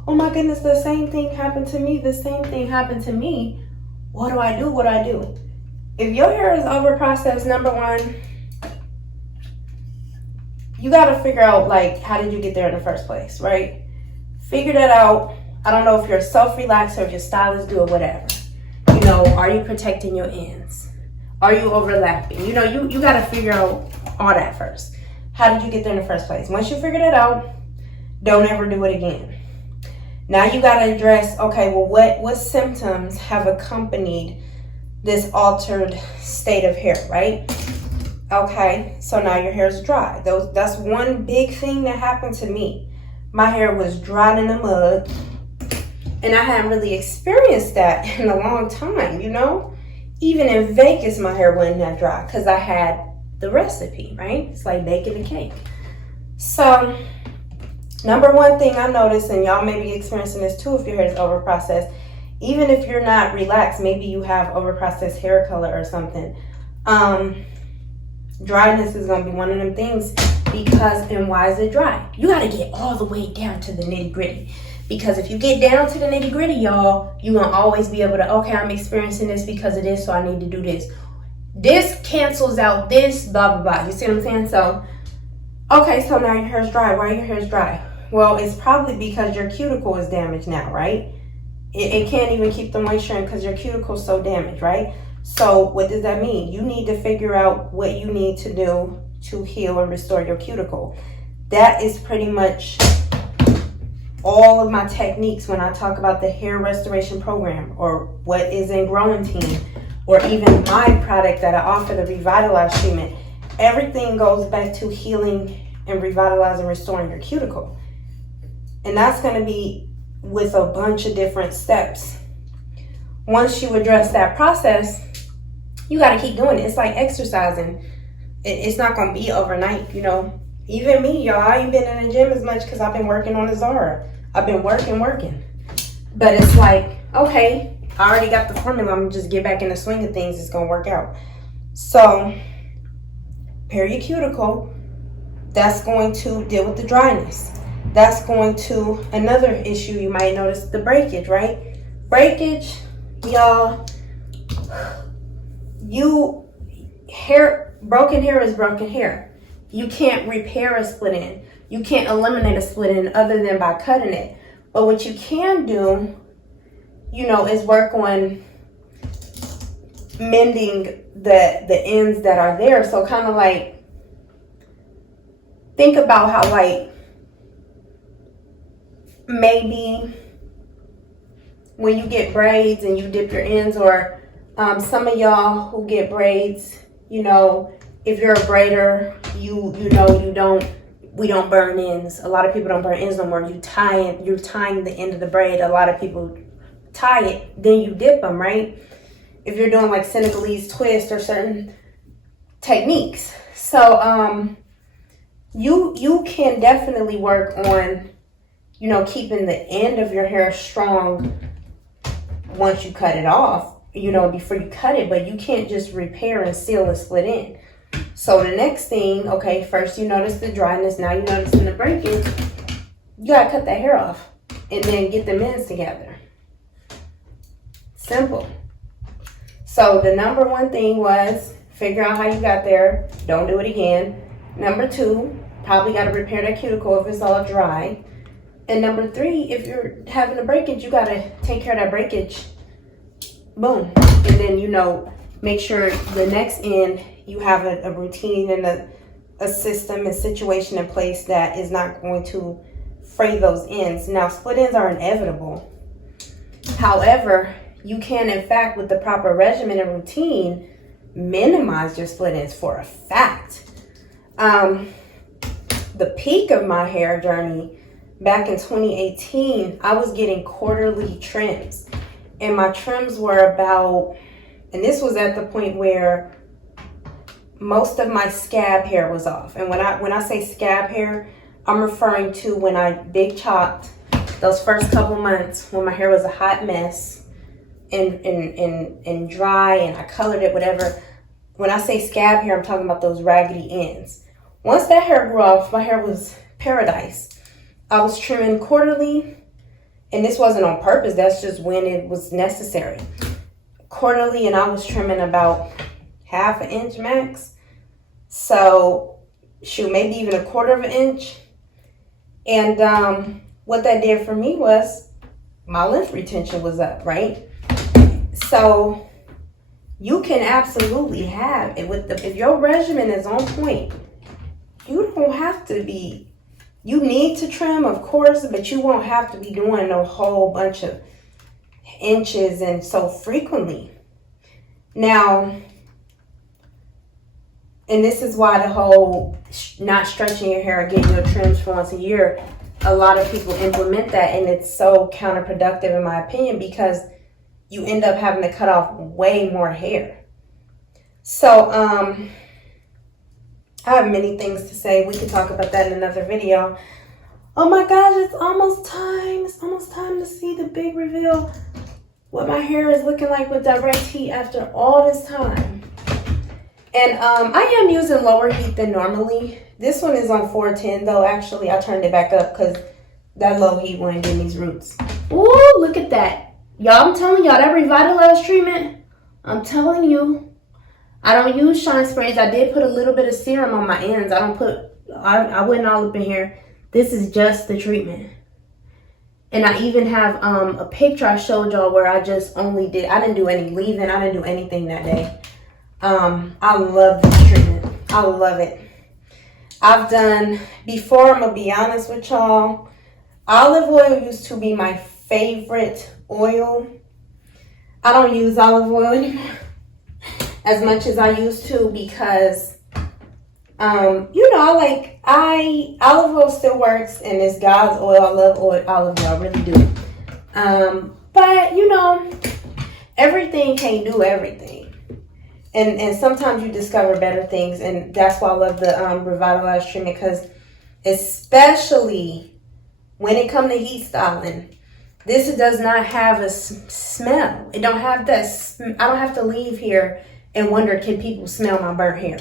oh my goodness, the same thing happened to me. The same thing happened to me. What do I do? What do I do? If your hair is over-processed, number one, you got to figure out, like, how did you get there in the first place, right? Figure that out. I don't know if you're a self-relaxer or if your stylist do it, whatever. You know, are you protecting your ends? Are you overlapping? You know, you got to figure out all that first. How did you get there in the first place? Once you figure that out, don't ever do it again. Now you got to address, okay, well, what symptoms have accompanied this altered state of hair, right? Okay, so now your hair is dry. That's one big thing that happened to me. My hair was dried in the mud, and I hadn't really experienced that in a long time, you know? Even in Vegas, my hair wasn't that dry because I had the recipe, right? It's like baking a cake. So, number one thing I noticed, and y'all may be experiencing this too if your hair is overprocessed, even if you're not relaxed, maybe you have overprocessed hair color or something, dryness is going to be one of them things. Because, and why is it dry? You got to get all the way down to the nitty gritty. Because if you get down to the nitty gritty, y'all, you're going to always be able to, okay, I'm experiencing this because of this, so I need to do this. This cancels out this, blah, blah, blah. You see what I'm saying? So, okay, so now your hair is dry. Why your hair is dry? Well, it's probably because your cuticle is damaged now, right? It can't even keep the moisture in because your cuticle is so damaged, right? So what does that mean? You need to figure out what you need to do to heal and restore your cuticle. That is pretty much all of my techniques when I talk about the hair restoration program, or what is in Growentine, or even my product that I offer, the Revitalized Treatment. Everything goes back to healing and revitalizing, restoring your cuticle. And that's going to be with a bunch of different steps. Once you address that process, you got to keep doing it. It's like exercising. It's not going to be overnight, you know. Even me, y'all, I ain't been in the gym as much because I've been working on the Zara. I've been working. But it's like, okay, I already got the formula. I'm going to just get back in the swing of things. It's going to work out. So, period cuticle, that's going to deal with the dryness. that's going to, another issue you might notice, the breakage, right? Breakage, y'all, broken hair is broken hair. You can't repair a split end. You can't eliminate a split end other than by cutting it. But what you can do, you know, is work on mending the ends that are there. So kind of like, think about how like maybe when you get braids and you dip your ends, or some of y'all who get braids, you know, if you're a braider, we don't burn ends. A lot of people don't burn ends no more. You're tying the end of the braid. A lot of people tie it, then you dip them, right? If you're doing like Senegalese twist or certain techniques. So you can definitely work on, you know, keeping the end of your hair strong once you cut it off, you know, before you cut it, but you can't just repair and seal a split end. So the next thing, okay, first you notice the dryness, now you notice the breakage. You gotta cut that hair off and then get the ends together. Simple. So the number one thing was figure out how you got there. Don't do it again. Number two, probably got to repair that cuticle if it's all dry. And number three, if you're having a breakage, you got to take care of that breakage. Boom. And then, you know, make sure the next end you have a routine and a system and situation in place that is not going to fray those ends. Now, split ends are inevitable. However, you can, in fact, with the proper regimen and routine, minimize your split ends for a fact. The peak of my hair journey back in 2018, I was getting quarterly trims. And my trims were about, and this was at the point where most of my scab hair was off. And when I say scab hair, I'm referring to when I big chopped those first couple months when my hair was a hot mess and dry, and I colored it, whatever. When I say scab hair, I'm talking about those raggedy ends. Once that hair grew off, my hair was paradise. I was trimming quarterly, and this wasn't on purpose. That's just when it was necessary. Quarterly, and I was trimming about half an inch max. So, shoot, maybe even a quarter of an inch. And what that did for me was my length retention was up, right? So you can absolutely have it if your regimen is on point. You don't have to be, you need to trim, of course, but you won't have to be doing a whole bunch of inches and so frequently. Now, and this is why the whole not stretching your hair or getting your trims for once a year, a lot of people implement that, and it's so counterproductive in my opinion, because you end up having to cut off way more hair. So, I have many things to say. We can talk about that in another video. Oh my gosh, it's almost time. It's almost time to see the big reveal. What my hair is looking like with direct heat after all this time. And I am using lower heat than normally. This one is on 410 though. Actually, I turned it back up because that low heat wasn't getting these roots. Ooh, look at that. Y'all, I'm telling y'all, that Revitalized treatment, I'm telling you, I don't use shine sprays. I did put a little bit of serum on my ends. I wouldn't all up in here. This is just the treatment. And I even have a picture I showed y'all where I didn't do any leave-in. I didn't do anything that day. I love this treatment. I love it. Before, I'm going to be honest with y'all, olive oil used to be my favorite oil. I don't use olive oil anymore as much as I used to because, olive oil still works and it's God's oil. I love olive oil, I really do. But, everything can't do everything. And sometimes you discover better things, and that's why I love the Revitalized treatment, because especially when it comes to heat styling, this does not have a smell. It don't have that. I don't have to leave here and wonder, can people smell my burnt hair?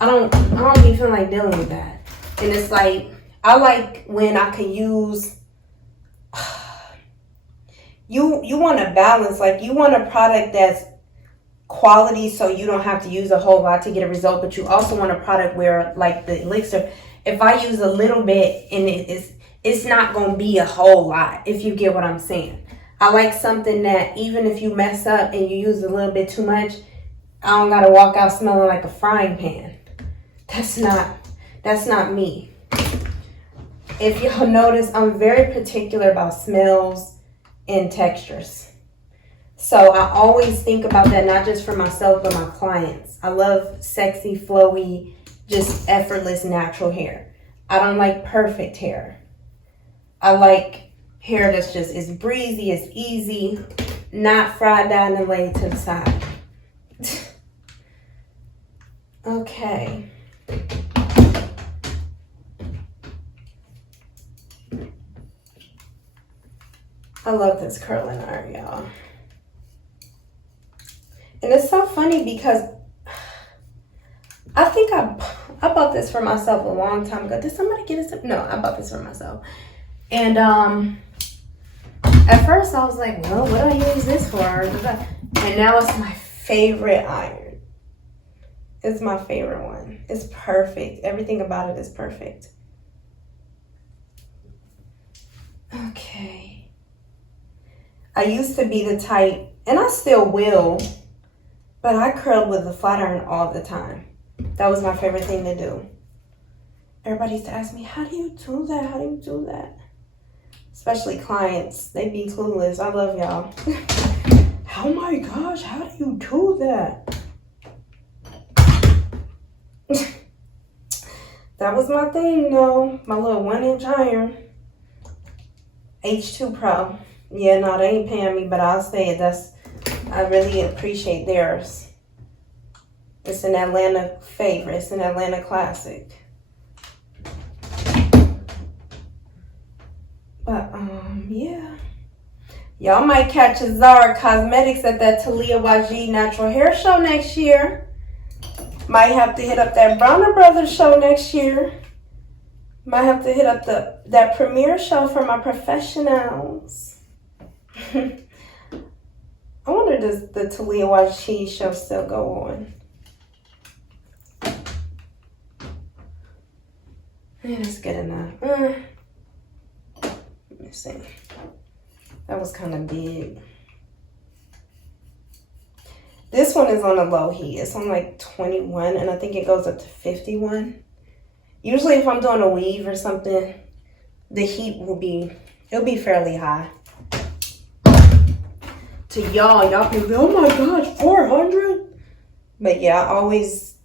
I don't even feel like dealing with that. And it's like, I like when I can use, you want a balance. Like, you want a product that's quality so you don't have to use a whole lot to get a result, but you also want a product where, like the elixir, if I use a little bit and it's not going to be a whole lot, if you get what I'm saying. I like something that even if you mess up and you use a little bit too much, I don't got to walk out smelling like a frying pan. That's not me. If y'all notice, I'm very particular about smells and textures. So I always think about that, not just for myself, but my clients. I love sexy, flowy, just effortless, natural hair. I don't like perfect hair. I like hair that's just as breezy, as easy, not fried down and laid to the side. Okay. I love this curling iron, y'all. And it's so funny because I think I bought this for myself a long time ago. Did somebody get it? No, I bought this for myself. And at first I was like, well, what do I use this for? And now it's my favorite iron. It's my favorite one. It's perfect. Everything about it is perfect. Okay. I used to be the type, and I still will, but I curled with a flat iron all the time. That was my favorite thing to do. Everybody used to ask me, how do you do that? How do you do that? Especially clients. They be clueless. I love y'all. Oh my gosh, how do you do that? That was my thing, though. My little 1-inch iron. H2 Pro. Yeah, no, they ain't paying me, but I'll say it. I really appreciate theirs. It's an Atlanta favorite. It's an Atlanta classic. But, yeah. Y'all might catch a Zara Cosmetics at that Talia YG Natural Hair Show next year. Might have to hit up that Bronner Brothers show next year. Might have to hit up that premiere show for my professionals. I wonder, does the Talia YG show still go on? Yeah, that's good enough. Let me see. That was kind of big. This one is on a low heat. It's on like 21, and I think it goes up to 51. Usually if I'm doing a weave or something, the heat it'll be fairly high. To y'all can be, oh my gosh, 400? But yeah, I always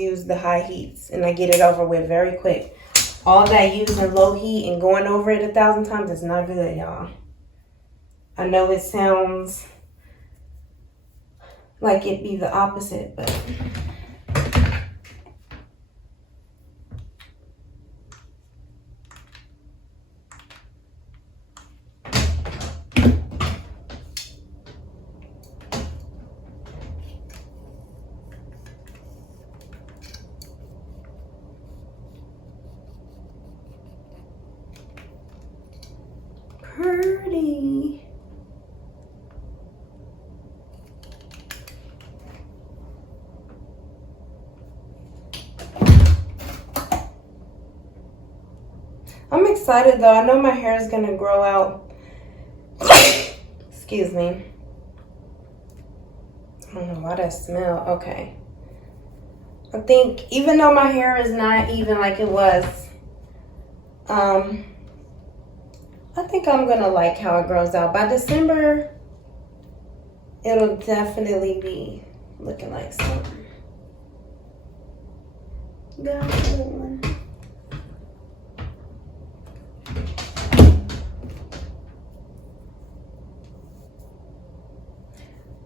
use the high heats, and I get it over with very quick. All that using low heat and going over it 1,000 times is not good, y'all. I know it sounds like it'd be the opposite, but pretty. I'm excited though. I know my hair is gonna grow out. Excuse me. I don't know why that smell. Okay. I think even though my hair is not even like it was, I think I'm gonna like how it grows out. By December, it'll definitely be looking like something. Got one.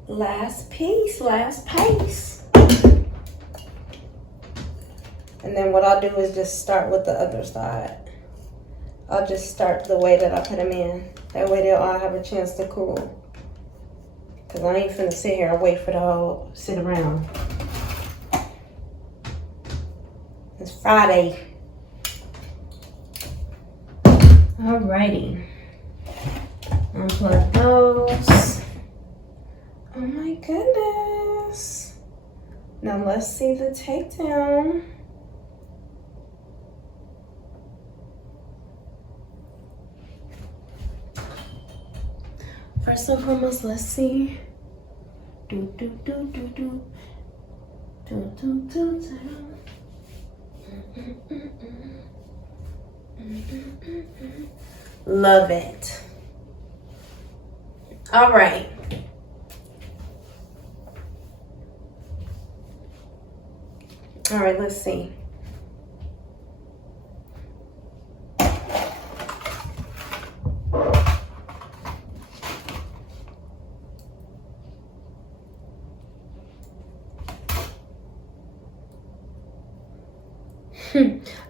Last piece, last pace. And then what I'll do is just start with the other side. I'll just start the way that I put them in. That way they'll all have a chance to cool. Because I ain't finna sit here and wait for the whole sit around. It's Friday. Alrighty. Unplug those. Oh my goodness. Now let's see the takedown. First and foremost, let's see. Love it. All right. All right, let's see.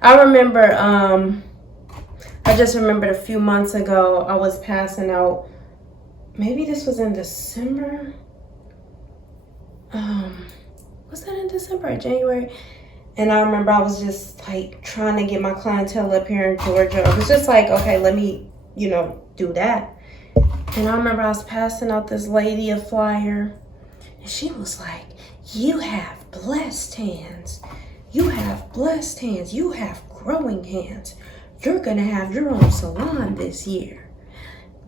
I remember, I just remembered a few months ago, I was passing out, maybe this was in December. Was that in December or January? And I remember I was just like trying to get my clientele up here in Georgia. It was just like, okay, let me, you know, do that. And I remember I was passing out this lady a flyer, and she was like, you have blessed hands. You have blessed hands. You have growing hands. You're going to have your own salon this year.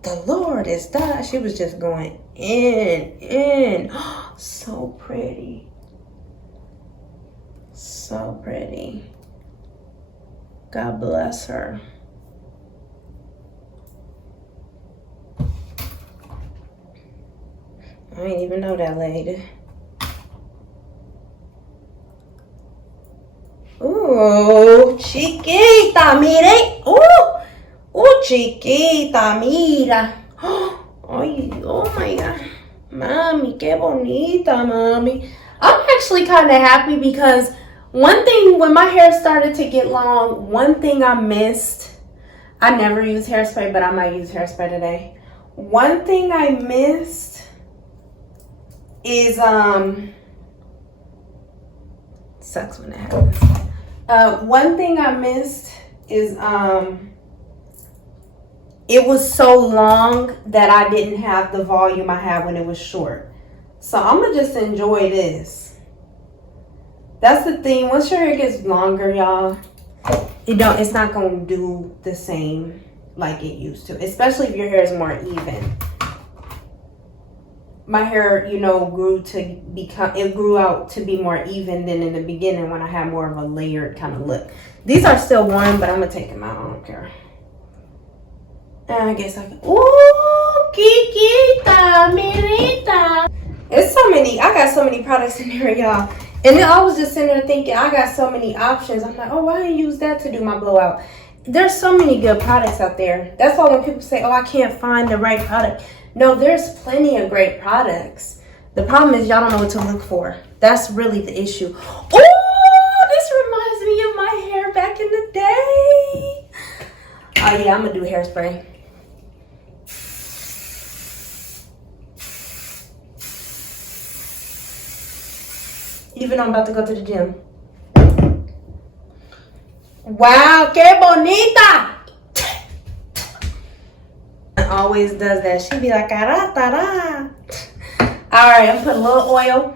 The Lord is done. She was just going in. So pretty. So pretty. God bless her. I didn't even know that lady. Ooh, chiquita, mire. Ooh, chiquita, mira. Ay, oh my God. Mami, qué bonita, mami. I'm actually kind of happy because one thing, when my hair started to get long, one thing I missed, I never use hairspray, but I might use hairspray today. One thing I missed is, sucks when that happens. One thing I missed is it was so long that I didn't have the volume I had when it was short. So I'm gonna just enjoy this. That's the thing. Once your hair gets longer, y'all, it's not gonna do the same like it used to, especially if your hair is more even. My hair, you know, grew out to be more even than in the beginning when I had more of a layered kind of look. These are still warm, but I'm gonna take them out. I don't care. And I guess I can. Ooh, Kikita, Mirita. It's so many. I got so many products in here, y'all. And then I was just sitting there thinking, I got so many options. I'm like, oh, why didn't I use that to do my blowout? There's so many good products out there. That's why when people say, oh, I can't find the right product. No, there's plenty of great products. The problem is y'all don't know what to look for. That's really the issue. Oh, this reminds me of my hair back in the day. Oh yeah, I'm gonna do hairspray. Even though I'm about to go to the gym. Wow, que bonita! Always does that. She be like, "Cara." All right, I'm putting a little oil.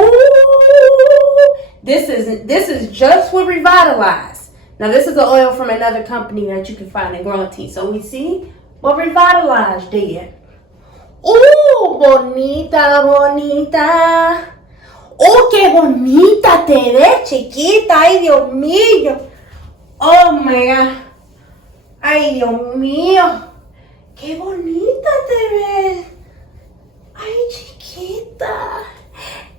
Ooh, this is just with Revitalized. Now this is an oil from another company that you can find in Growentine. So we see what Revitalized did. Ooh, bonita, bonita. Oh, qué bonita te ves, chiquita. Ay, Dios mío. Oh my God. Ay, Dios mío. Qué bonita te ves. Ay, chiquita.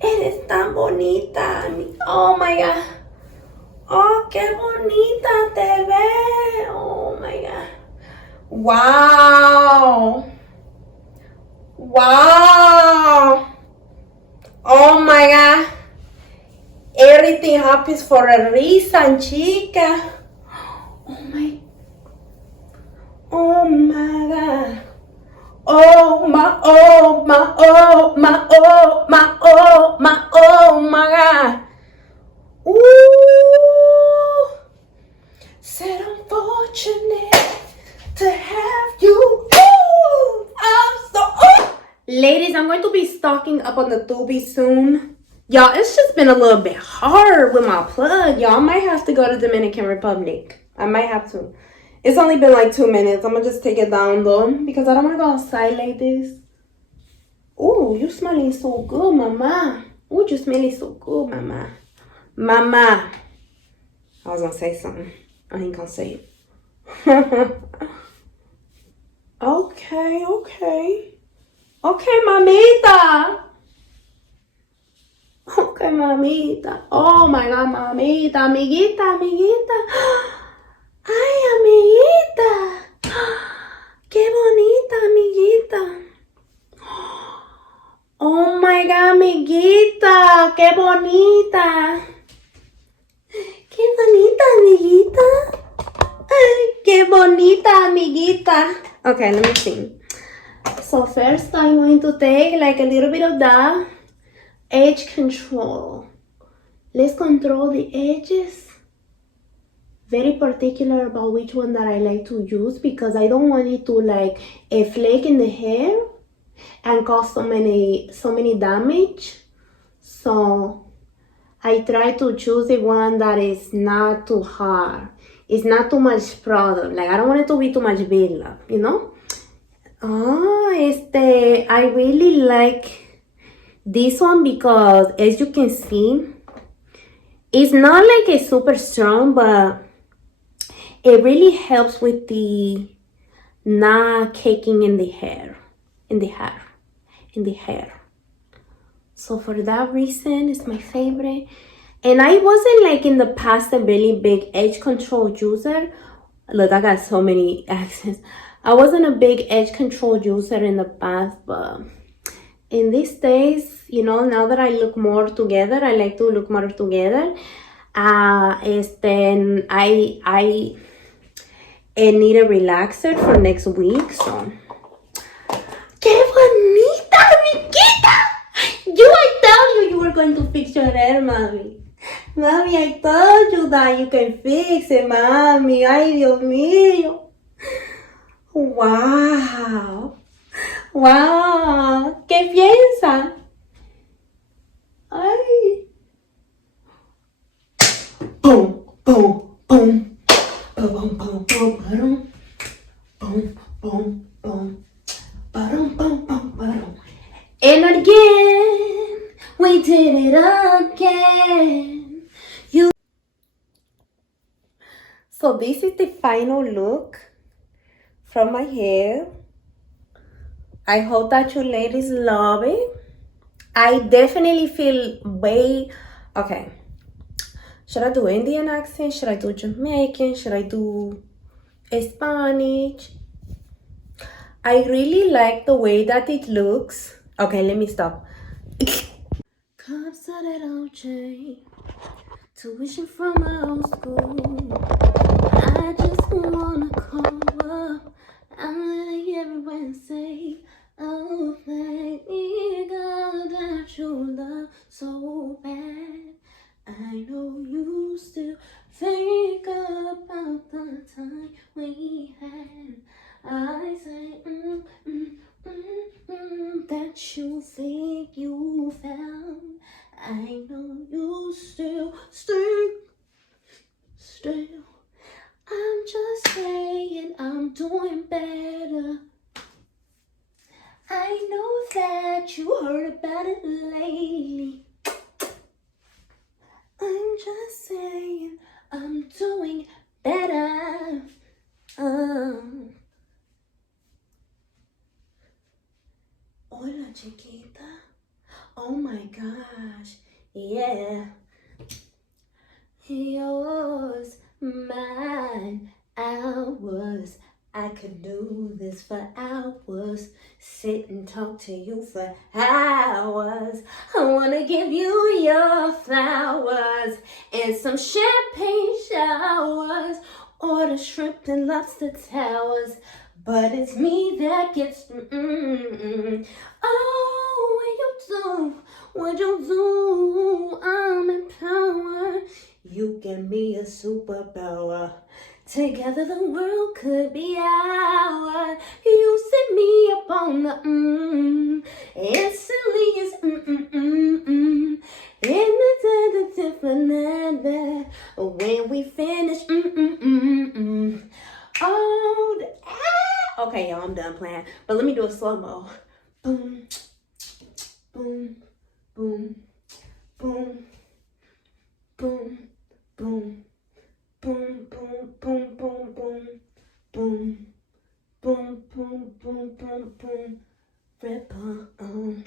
Eres tan bonita. Oh my God. Oh, qué bonita te ves. Oh my God. Wow. Wow. Oh my God. Everything happens for a reason, chica. Oh my. Oh my God. Oh my, oh my, oh my, oh my, oh my, oh my God. Ooh. Set on fortune. Ladies, I'm going to be stocking up on the Tubi soon. Y'all, it's just been a little bit hard with my plug. Y'all, I might have to go to Dominican Republic. I might have to. It's only been like 2 minutes. I'm going to just take it down, though, because I don't want to go outside like this. Ooh, you smelling so good, mama. Ooh, you smelling so good, mama. Mama. I was going to say something. I ain't going to say it. Okay. Okay, mamita. Okay, mamita. Oh, my God, mamita. Amiguita. Ay, amiguita. Qué bonita, amiguita. Oh, my God, amiguita. Qué bonita. Qué bonita, amiguita. Ay, qué bonita, amiguita. Okay, let me see. So first I'm going to take like a little bit of that edge control. Let's control the edges. Very particular about which one that I like to use because I don't want it to like a flake in the hair and cause so many damage. So I try to choose the one that is not too hard. It's not too much product. Like I don't want it to be too much buildup, you know? I really like this one because as you can see, it's not like a super strong, but it really helps with the not caking in the hair. So for that reason, it's my favorite. And I wasn't like in the past a really big edge control user. Look, I got so many accents. I wasn't a big edge control user in the past, but in these days, you know, now that I look more together, I like to look more together. I need a relaxer for next week, so. ¡Qué bonita, amiguita! I told you were going to fix your hair, mommy. Mommy, I told you that you can fix it, mommy. Ay, Dios mío. Wow. ¿Qué piensa? Ay. Boom. And again, we did it again. So this is the final look from my hair. I hope that you ladies love it. I definitely feel okay. Should I do Indian accent? Should I do Jamaican? Should I do Spanish? I really like the way that it looks. Okay, let me stop. Cups of that OJ, tuition from my old school. I just wanna call up. I'm letting everyone say, oh, thank me, God, that you love so bad. I know you still think about the time we had. I say, that you think you found. I know you still. I'm just saying I'm doing better. I know that you heard about it lately. I'm just saying I'm doing better. Hola, chiquita. Oh my gosh. Yeah. Yours, mine, ours. I could do this for hours. Sit and talk to you for hours. I wanna give you your flowers and some champagne showers. Order shrimp and lobster towers. But it's me that gets Oh, what you do, I'm in power. You give me a superpower. Together the world could be ours. You set me up on the Instantly is in the different when we finish oh okay, y'all, I'm done playing, but let me do a slow-mo. Boom, boom, boom, boom, boom, boom, boom, boom, boom, boom, boom, boom, boom, boom, boom, boom, boom, rip on.